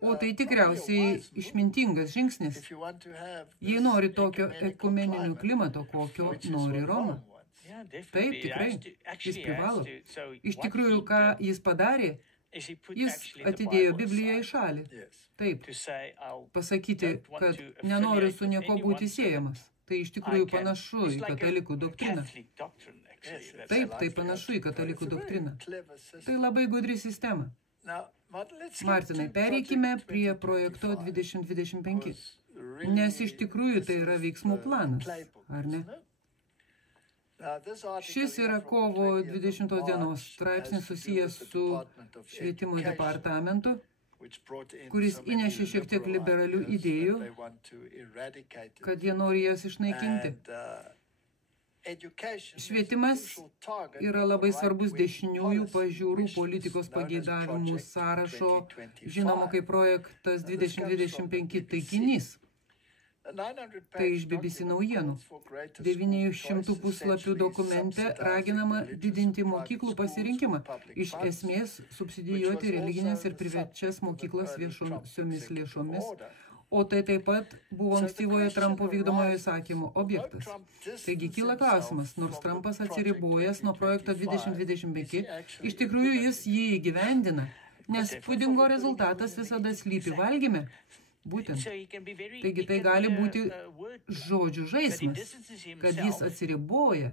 O tai tikriausiai išmintingas žingsnis, jei nori tokio ekumeninio klimato, kokio nori Roma. Taip, tikrai, jis privalo. Iš tikrųjų, ką jis padarė, jis atidėjo Bibliją į šalį. Taip, pasakyti, kad nenoriu su nieko būti siejamas. Tai iš tikrųjų panašu į katalikų doktriną. Taip, tai panašu į katalikų doktriną. Tai labai gudri sistema. Martinai, pereikime prie projekto 2025, nes iš tikrųjų tai yra veiksmų planas, ar ne? Šis yra kovo 20 dienos straipsnis susijęs su švietimo departamentu, kuris įnešė šiek tiek liberalių idėjų, kad jie nori jas išnaikinti. Švietimas yra labai svarbus dešiniųjų pažiūrų politikos pageidavimų sąrašo, žinoma kaip projektas 2025 taikinys. Tai iš BBC naujienų. 900 puslapių dokumente raginama didinti mokyklų pasirinkimą, iš esmės subsidijuoti religinės ir privačias mokyklas viešosiomis lėšomis, o tai taip pat buvo ankstyvojo Trumpo vykdomojo įsakymo objektas. Taigi kyla klausimas, nors Trumpas atsiribojęs nuo projekto 2025, iš tikrųjų jis jį įgyvendina, nes pudingo rezultatas visada slypi valgyme. Būtent. Taigi tai gali būti žodžių žaismas, kad jis atsiriboja,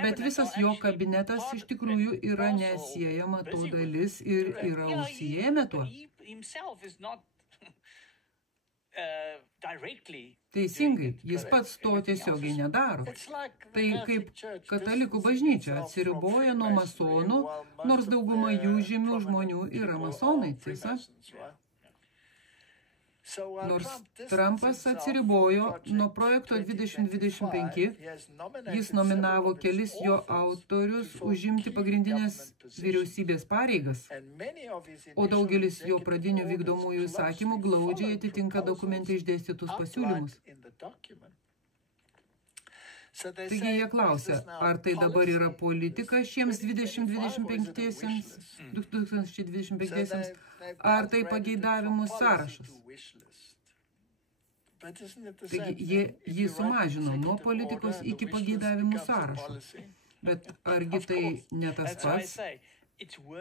bet visas jo kabinetas iš tikrųjų yra nesiejama to dalis ir yra užsiėmę tuo. Teisingai, jis pats to tiesiogiai nedaro. Tai kaip katalikų bažnyčia atsiriboja nuo masonų, nors dauguma jų žymių žmonių yra masonai, tiesa? Nors Trumpas atsiribojo nuo projekto 2025, jis nominavo kelis jo autorius užimti pagrindinės vyriausybės pareigas, o daugelis jo pradinių vykdomųjų įsakymų glaudžiai atitinka dokumente išdėstytus pasiūlymus. Taigi jie klausia, ar tai dabar yra politika šiems 2025, ar tai pageidavimų sąrašas. Taigi jie jį sumažino nuo politikos iki pageidavimų sąrašo. Bet argi tai ne tas pats?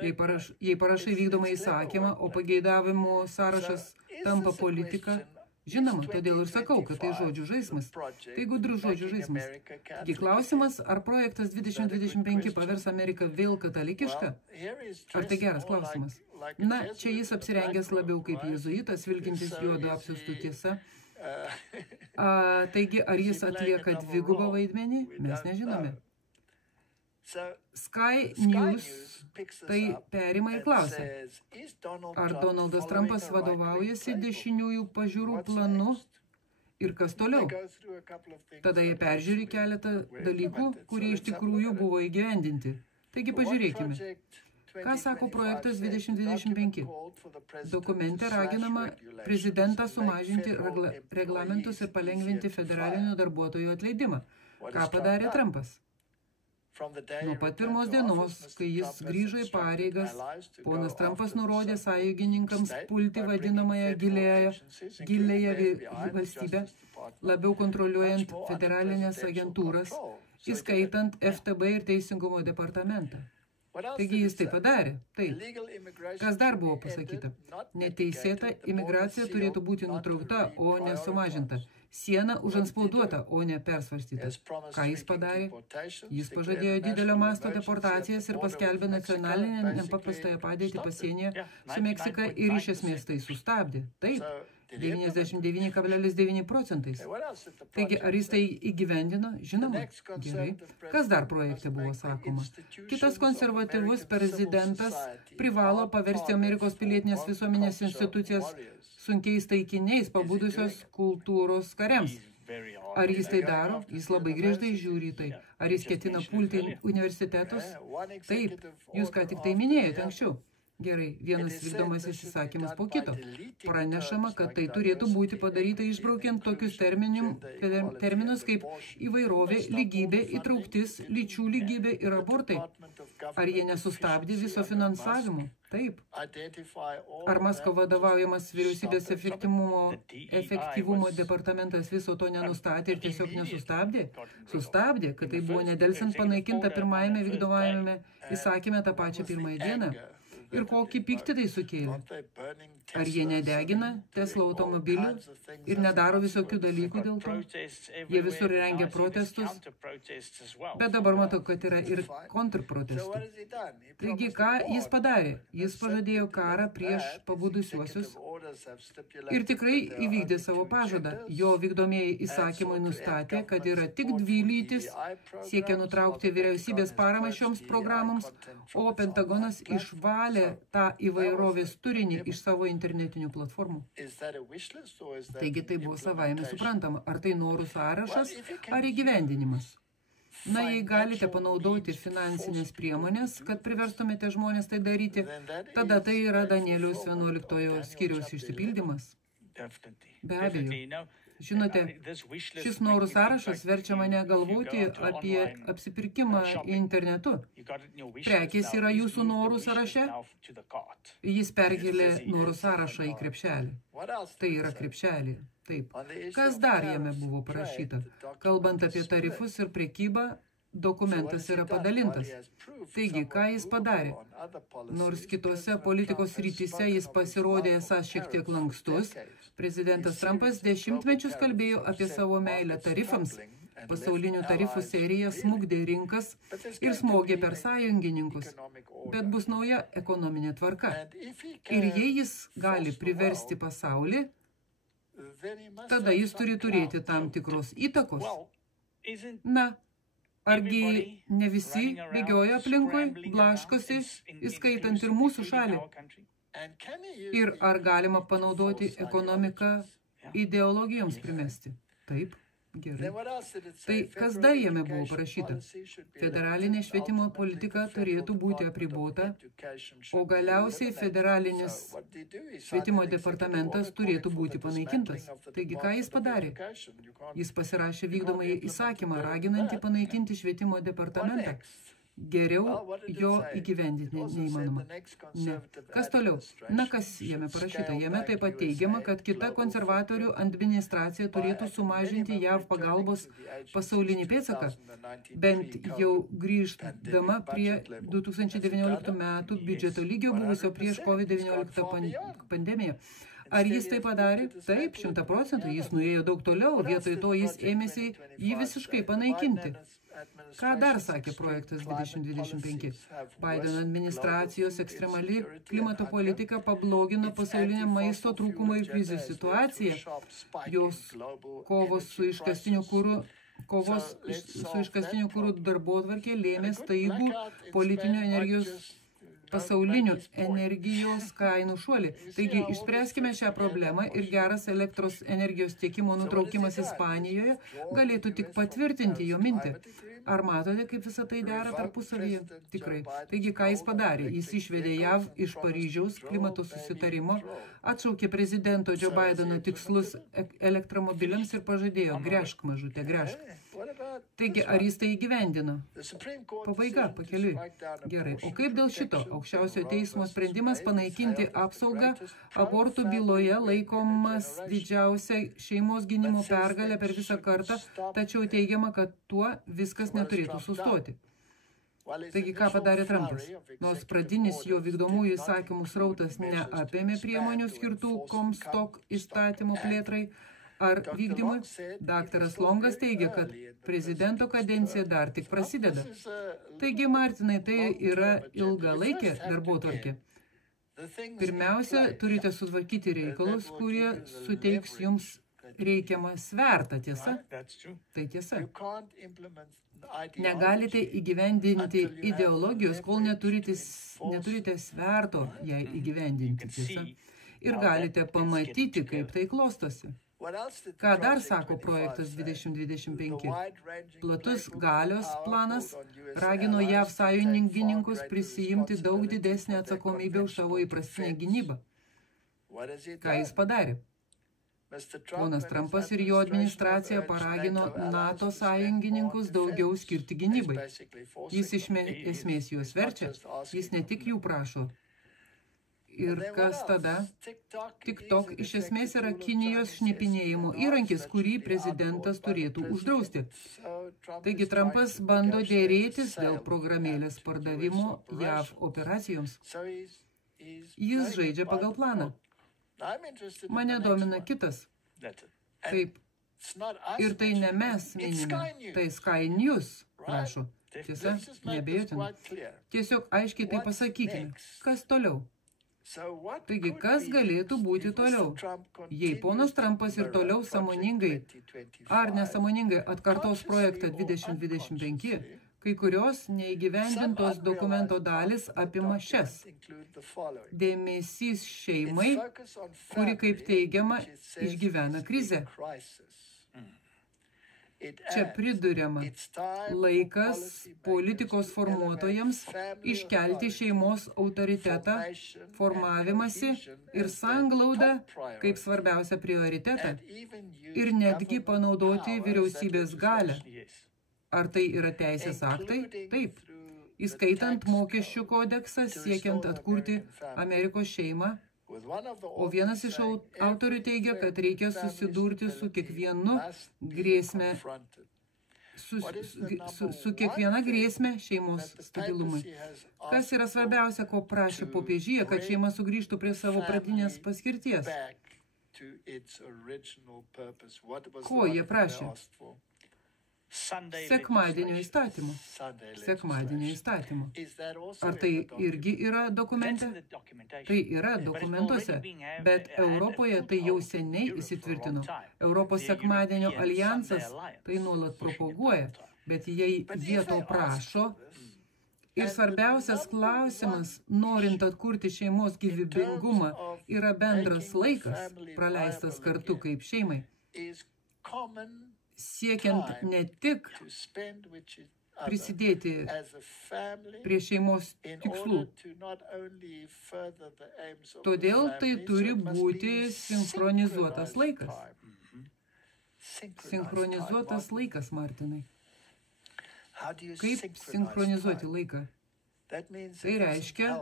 Jei parašai vykdomą įsakymą, o pageidavimų sąrašas tampa politika, žinoma, todėl ir sakau, kad tai žodžių žaismas. Tai gudrus žodžių žaismas. Taigi klausimas, ar projektas 2025 pavers Ameriką vėl katalikišką? Ar tai geras klausimas? Na, čia jis apsirengęs labiau kaip jėzuitas, vilkintis juodu apsiaustu tiesa. Taigi, ar jis atlieka dvigubą vaidmenį? Mes nežinome. Sky News tai perima ir klausia, ar Donaldas Trumpas vadovaujasi dešiniųjų pažiūrų planu ir kas toliau. Tada jie peržiūri keletą dalykų, kurie iš tikrųjų buvo įgyvendinti. Taigi pažiūrėkime. Ką sako projektas 2025? Dokumente raginama prezidentą sumažinti reglamentus ir palengvinti federalinių darbuotojų atleidimą. Ką padarė Trumpas? Nuo pat pirmos dienos, kai jis grįžo į pareigas, ponas Trumpas nurodė sąjungininkams pulti vadinamąją giliąją valstybę, labiau kontroliuojant federalinės agentūras, įskaitant FTB ir Teisingumo departamentą. Taigi jis tai padarė. Taip. Kas dar buvo pasakyta? Neteisėta imigracija turėtų būti nutraukta, o ne sumažinta. Siena užanspauduota, o ne persvarstyta. Ką jis padarė? Jis pažadėjo didelio masto deportacijas ir paskelbė nacionalinę nepaprastąją padėtį pasienyje su Meksika ir iš esmės tai sustabdė. Taip. 99,9%. Taigi, ar jis tai įgyvendino? Žinoma. Gerai. Kas dar projekte buvo sakoma? Kitas konservatyvus prezidentas privalo paversti Amerikos pilietinės visuomenės institucijas sunkiais taikiniais pabudusios kultūros kariams. Ar jis tai daro? Jis labai griežtai žiūri tai. Ar jis ketina pulti universitetus? Taip. Jūs ką tik tai minėjote anksčiau. Gerai, vienas vykdomasis įsakymas po kito. Pranešama, kad tai turėtų būti padaryta išbraukiant tokius terminus kaip įvairovė, lygybė, įtrauktis, lyčių lygybė ir abortai. Ar jie nesustabdė viso finansavimo? Taip. Ar Masko vadovaujamas vyriausybės efektyvumo departamentas viso to nenustatė ir tiesiog nesustabdė? Sustabdė, kad tai buvo nedelsiant panaikinta pirmajame vykdomajame įsakyme tą pačią pirmąją dieną. Ir kokį pyktį tai sukėlė? Ar jie nedegina Tesla automobilių ir nedaro visokių dalykų dėl to? Jie visur rengia protestus, bet dabar matau, kad yra ir kontrprotestų. Taigi, ką jis padarė? Jis pažadėjo karą prieš pabudusiuosius ir tikrai įvykdė savo pažadą. Jo vykdomieji įsakymai nustatė, kad yra tik 2 lytis, siekia nutraukti vyriausybės paramą šioms programoms, o Pentagonas išvalė tą įvairovės turinį iš savo internetinių platformų. Taigi tai buvo savaime suprantama. Ar tai norų sąrašas, ar įgyvendinimas? Na, jei galite panaudoti finansinės priemonės, kad priverstumėte žmonės tai daryti, tada tai yra Danieliaus 11 skyriaus išsipildymas. Be abejo. Žinote, šis norų sąrašas verčia mane galvoti apie apsipirkimą internetu. Prekės yra jūsų norų sąraše. Jis perkėlė norų sąrašą į krepšelį. Tai yra krepšelį. Taip. Kas dar jame buvo parašyta? Kalbant apie tarifus ir prekybą, dokumentas yra padalintas. Taigi, ką jis padarė? Nors kitose politikos rytise jis pasirodė esąs šiek tiek lankstus, prezidentas Trumpas 10 mečius kalbėjo apie savo meilę tarifams. Pasaulinių tarifų serija smukdė rinkas ir smogė per sąjungininkus. Bet bus nauja ekonominė tvarka. Ir jei jis gali priversti pasaulį, tada jis turi turėti tam tikros įtakos. Na, argi ne visi bėgioja aplinkui, blaškosi, įskaitant ir mūsų šalį? Ir ar galima panaudoti ekonomiką ideologijoms primesti? Taip, gerai. Tai kas dar jame buvo parašyta? Federalinė švietimo politika turėtų būti apribota, o galiausiai federalinis švietimo departamentas turėtų būti panaikintas. Taigi, ką jis padarė? Jis pasirašė vykdomąjį įsakymą, raginantį panaikinti švietimo departamentą. Geriau jo įgyvendinti neįmanoma. Ne. Kas toliau? Na, kas jame parašyta? Jame taip pat teigiama, kad kita konservatorių administracija turėtų sumažinti JAV pagalbos pasaulinį pėdsaką, bent jau grįždama prie 2019 metų biudžeto lygio buvusio prieš COVID-19 pandemiją. Ar jis tai padarė? Taip, 100%. Jis nuėjo daug toliau, vietoj to jis ėmėsi jį visiškai panaikinti. Ką dar sakė projektas 2025? Bideno administracijos ekstremali klimato politika pablogino pasaulinę maisto trūkumo ir krizių situaciją. Jos kovos su iškastiniu kuru darbotvarkė lėmė staigų politinių energijos pasaulinių energijos kainų šuolį. Taigi, išspręskime šią problemą ir geras elektros energijos tiekimo nutraukimas Ispanijoje galėtų tik patvirtinti jo mintį. Ar matote, kaip visą tai dera tarpusavyje? Tikrai. Taigi, ką jis padarė? Jis išvedė JAV iš Paryžiaus klimato susitarimo, atšaukė prezidento Joe Bideno tikslus elektromobiliams ir pažadėjo, gręžk mažutė, gręžk. Taigi, ar jis tai įgyvendino? Pabaiga, pakeliui. Gerai. O kaip dėl šito? Aukščiausiojo teismo sprendimas panaikinti apsaugą abortų byloje laikomas didžiausia šeimos gynimo pergalė per visą kartą, tačiau teigiama, kad tuo viskas neturėtų sustoti. Taigi, ką padarė Trumpas? Nors pradinis jo vykdomųjų įsakymų srautas neapėmė priemonių skirtų Comstock įstatymų plėtrai ar vykdymui, daktaras Longas teigia, kad prezidento kadencija dar tik prasideda. Taigi, Martinai, tai yra ilgalaikė darbotvarkė. Pirmiausia, turite sutvarkyti reikalus, kurie suteiks jums reikiamą svertą, tiesa? Tai tiesa. Negalite įgyvendinti ideologijos, kol neturite sverto jai įgyvendinti, tiesa? Ir galite pamatyti, kaip tai klostosi. Ką dar sako projektas 2025? Platus galios planas ragino JAV sąjungininkus prisijimti daug didesnę atsakomybę už savo įprastinę gynybą. Ką jis padarė? Ponas Trumpas ir jo administracija paragino NATO sąjungininkus daugiau skirti gynybai. Jis iš esmės juos verčia, jis ne tik jų prašo. Ir kas tada? TikTok iš esmės yra Kinijos šnipinėjimo įrankis, kurį prezidentas turėtų uždrausti. Taigi Trumpas bando dėrėtis dėl programėlės pardavimo JAV operacijoms. Jis žaidžia pagal planą. Mane domina kitas. Taip. Ir tai ne mes minime, tai Sky News rašo. Tiesa, nebejotina. Tiesiog aiškiai tai pasakykime. Kas toliau? Taigi, kas galėtų būti toliau? Jei ponas Trumpas ir toliau sąmoningai ar nesąmoningai atkartos projektą 2025, kai kurios neįgyvendintos dokumento dalis apima šias. Dėmesys šeimai, kuri, kaip teigiama, išgyvena krizę. Čia priduriama laikas politikos formuotojams iškelti šeimos autoritetą, formavimąsi ir sanglaudą kaip svarbiausią prioritetą ir netgi panaudoti vyriausybės galią. Ar tai yra teisės aktai? Taip. Įskaitant mokesčių kodeksą, siekiant atkurti Amerikos šeimą. O vienas iš autorių teigia, kad reikia susidurti su kiekvienu grėsme, su kiekviena grėsme šeimos stabilumui. Kas yra svarbiausia, ko prašė popiežyje, kad šeima sugrįžtų prie savo pradinės paskirties? Ko jie prašė? Sekmadienio įstatymo. Sekmadienio įstatymo. Ar tai irgi yra dokumente? Tai yra dokumentuose, bet Europoje tai jau seniai įsitvirtino. Europos sekmadienio alijansas tai nuolat propaguoja, bet jei jie to prašo, ir svarbiausias klausimas, norint atkurti šeimos gyvybingumą, yra bendras laikas, praleistas kartu kaip šeimai. Siekiant ne tik prisidėti prie šeimos tikslų. Todėl tai turi būti sinchronizuotas laikas. Sinchronizuotas laikas, Martinai. Kaip sinchronizuoti laiką? Tai reiškia,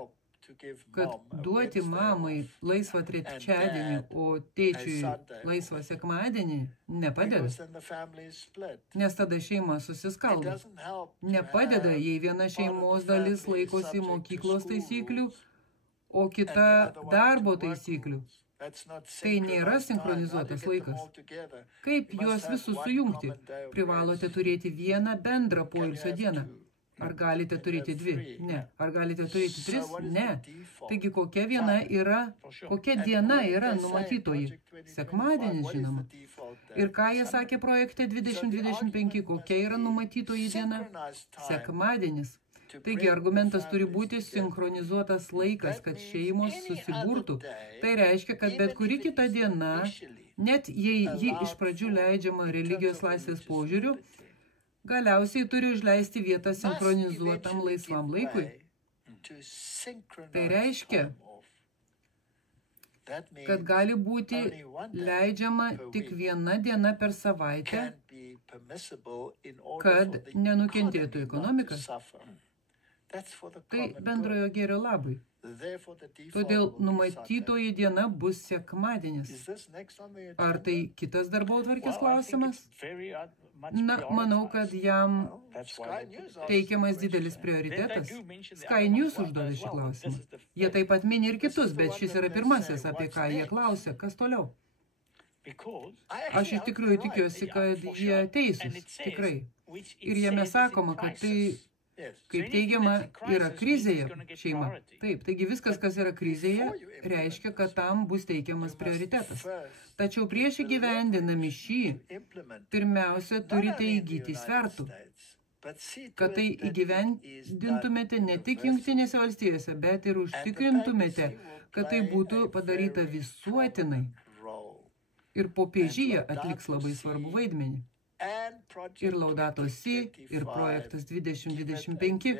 kad duoti mamai laisvą trečiadienį, o tėčiui laisvą sekmadienį nepadeda. Nes tada šeima susiskaldo. Nepadeda, jei viena šeimos dalis laikosi mokyklos taisyklių, o kita darbo taisyklių. Tai nėra sinchronizuotas laikas. Kaip juos visus sujungti? Privalote turėti vieną bendrą poilsio dieną. Ar galite turėti dvi? Ne. Ar galite turėti tris? Ne. Taigi kokia diena yra numatytoji? Sekmadienis, žinoma. Ir ką jie sakė projekte 2025, kokia yra numatytoji diena? Sekmadienis. Taigi argumentas turi būti sinchronizuotas laikas, kad šeimos susiburtų. Tai reiškia, kad bet kuri kita diena, net jei ji iš pradžių leidžiama religijos laisvės požiūriu, galiausiai turi užleisti vietą sinchronizuotam laisvam laikui. Tai reiškia, kad gali būti leidžiama tik viena diena per savaitę, kad nenukentėtų ekonomika. Tai bendrojo gėrio labui. Todėl numatytoji diena bus sekmadienis. Ar tai kitas darbotvarkės klausimas? Na, manau, kad jam teikiamas didelis prioritetas. Sky News užduoda šį klausimą. Jie taip pat mini ir kitus, bet šis yra pirmasis, apie ką jie klausia. Kas toliau? Aš iš tikrųjų tikiuosi, kad jie teisūs, tikrai. Ir jame sakoma, kad tai, kaip teigiama, yra krizėje šeima. Taip, taigi viskas, kas yra krizėje, reiškia, kad tam bus teikiamas prioritetas. Tačiau prieš įgyvendinami šį, pirmiausia, turite įgyti svertų, kad tai įgyvendintumėte ne tik Jungtinėse valstijose, bet ir užtikrintumėte, kad tai būtų padaryta visuotinai. Ir popiežyje atliks labai svarbu vaidmenį. Ir Laudato Si, ir projektas 2025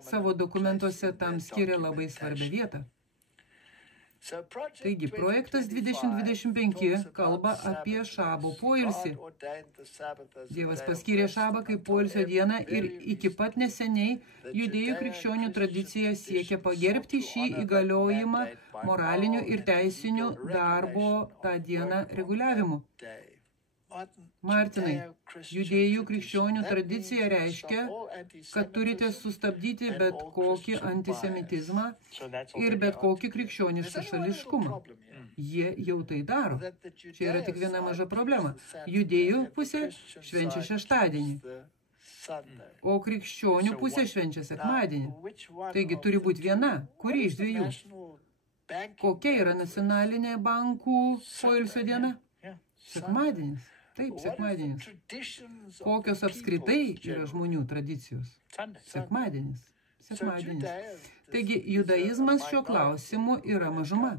savo dokumentuose tam skiria labai svarbią vietą. Taigi, projektas 2025 kalba apie šabo poilsį. Dievas paskyrė šabą kaip poilsio dieną ir iki pat neseniai judėjų krikščionių tradicija siekia pagerbti šį įgaliojimą moraliniu ir teisiniu darbo tą dieną reguliavimu. Martinai, judėjų krikščionių tradicija reiškia, kad turite sustabdyti bet kokį antisemitizmą ir bet kokį krikščionišką šališkumą. Jie jau tai daro. Čia yra tik viena maža problema. Judėjų pusė švenčia šeštadienį, o krikščionių pusė švenčia sekmadienį. Taigi turi būti viena. Kuri iš dviejų? Kokia yra nacionalinė bankų poilsio diena? Sekmadienis. Taip, sekmadienis. Kokios apskritai yra žmonių tradicijos? Sekmadienis. Sekmadienis. Taigi, judaizmas šiuo klausimu yra mažuma.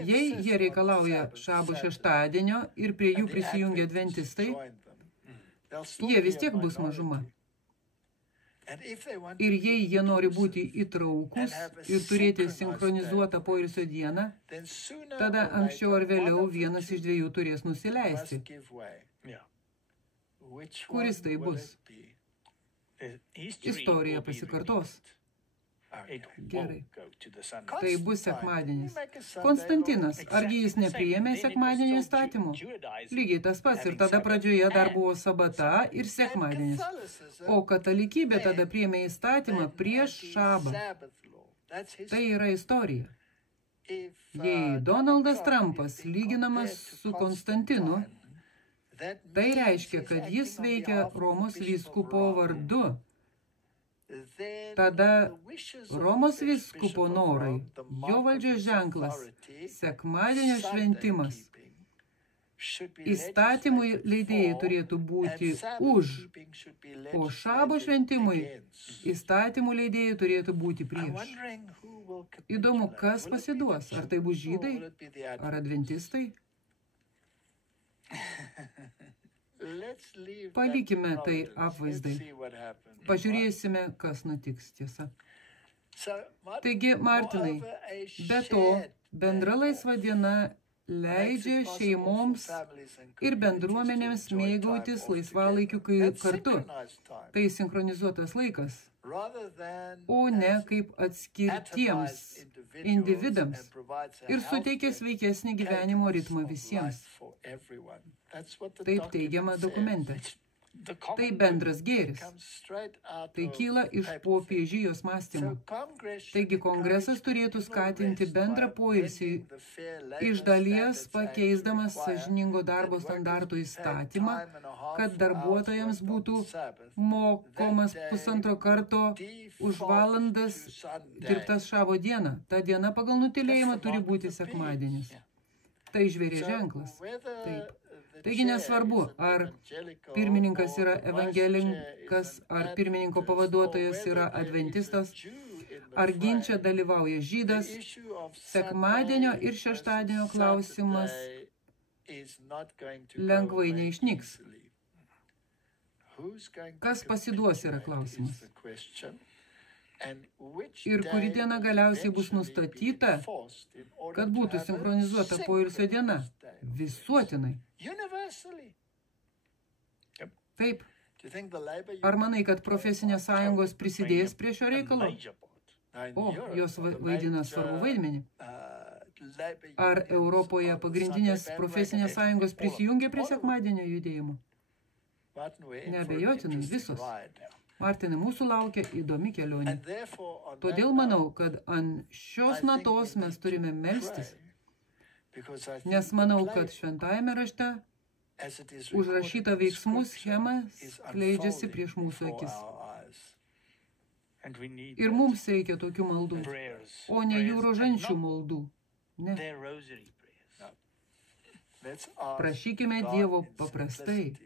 Jei jie reikalauja šabo šeštadienio ir prie jų prisijungia adventistai, jie vis tiek bus mažuma. Ir jei jie nori būti įtraukus ir turėti sinchronizuotą poilsio dieną, tada anksčiau ar vėliau vienas iš dviejų turės nusileisti. Kuris tai bus? Istorija pasikartos. Gerai. Tai bus sekmadienis. Konstantinas, argi jis nepriėmė sekmadienio įstatymų? Lygiai tas pats. Ir tada pradžioje dar buvo sabata ir sekmadienis. O katalikybė tada priėmė įstatymą prieš šabą. Tai yra istorija. Jei Donaldas Trumpas lyginamas su Konstantinu, tai reiškia, kad jis veikia Romos vyskupo vardu. Tada Romos vyskupo norai, jo valdžios ženklas, sekmadienio šventimas. Įstatymų leidėjai turėtų būti už, o šabo šventimui įstatymų leidėjai turėtų būti prieš. Įdomu, kas pasiduos? Ar tai bus žydai? Ar adventistai? Palikime tai apvaizdai. Pažiūrėsime, kas nutiks, tiesa. Taigi, Martinai, be to, bendra laisva diena leidžia šeimoms ir bendruomenėms mėgautis laisvalaikiu kartu. Tai sinchronizuotas laikas, o ne kaip atskirtiems individams ir suteikia sveikesnį gyvenimo ritmą visiems. Taip teigiama dokumente. Tai bendras gėris. Tai kyla iš popiežijos mąstymo. Taigi kongresas turėtų skatinti bendrą poilsį, iš dalies pakeisdamas sąžiningo darbo standartų įstatymą, kad darbuotojams būtų mokomas 1,5 karto už valandas dirbtas šabo dieną. Ta diena pagal nutylėjimą turi būti sekmadienis. Tai žvėries ženklas. Taip. Taigi nesvarbu, ar pirmininkas yra evangelikas, ar pirmininko pavaduotojas yra adventistas, ar ginče dalyvauja žydas, sekmadienio ir šeštadienio klausimas lengvai neišnyks. Kas pasiduos yra klausimas. Ir kuri diena galiausiai bus nustatyta, kad būtų sinchronizuota poilsio diena. Visuotinai. Taip. Ar manai, kad profesinės sąjungos prisidės prie šio reikalo? O, jos vaidina svarbu vaidmenį. Ar Europoje pagrindinės profesinės sąjungos prisijungia prie sekmadienio judėjimo? Neabejotinai, visos. Martinai, mūsų laukia įdomi kelionė. Todėl manau, kad ant šios natos mes turime melstis, nes manau, kad šventajame rašte užrašyta veiksmų schema skleidžiasi prieš mūsų akis. Ir mums reikia tokių maldų, o ne jų rožančių maldų. Ne. Prašykime Dievo paprastai.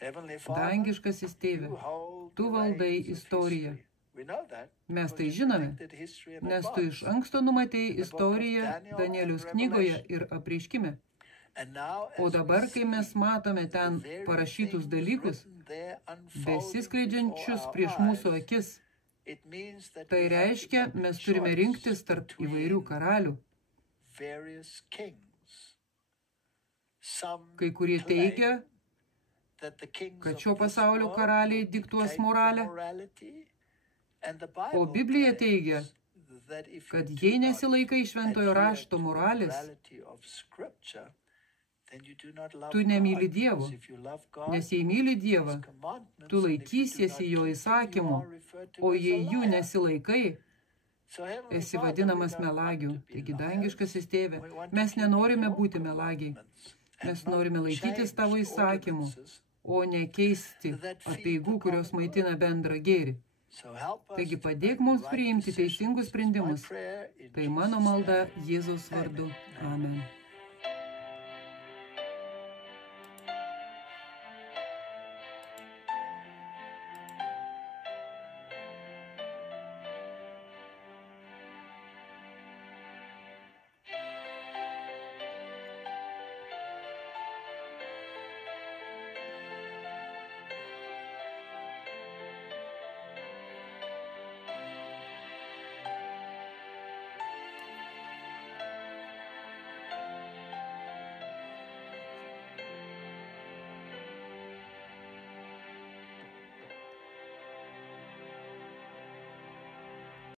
Dangiškasis Tėve, tu valdai istoriją. Mes tai žinome, nes tu iš anksto numatei istoriją Danieliaus knygoje ir apreiškime. O dabar, kai mes matome ten parašytus dalykus, besiskleidžiančius prieš mūsų akis, tai reiškia, mes turime rinktis tarp įvairių karalių. Kai kurie teigia, kad šio pasaulio karaliai diktuos moralę, o Biblija teigia, kad jei nesilaikai šventojo rašto moralės, tu nemyli Dievo. Nes jei myli Dievą, tu laikysiesi jo įsakymų, o jei jų nesilaikai, esi vadinamas melagiu. Taigi, dangiškasis Tėve, mes nenorime būti melagiai. Mes norime laikytis tavo įsakymų, o ne keisti apeigų, kurios maitina bendrą gėrį. Taigi padėk mums priimti teisingus sprendimus. Tai mano malda Jėzaus vardu. Amen.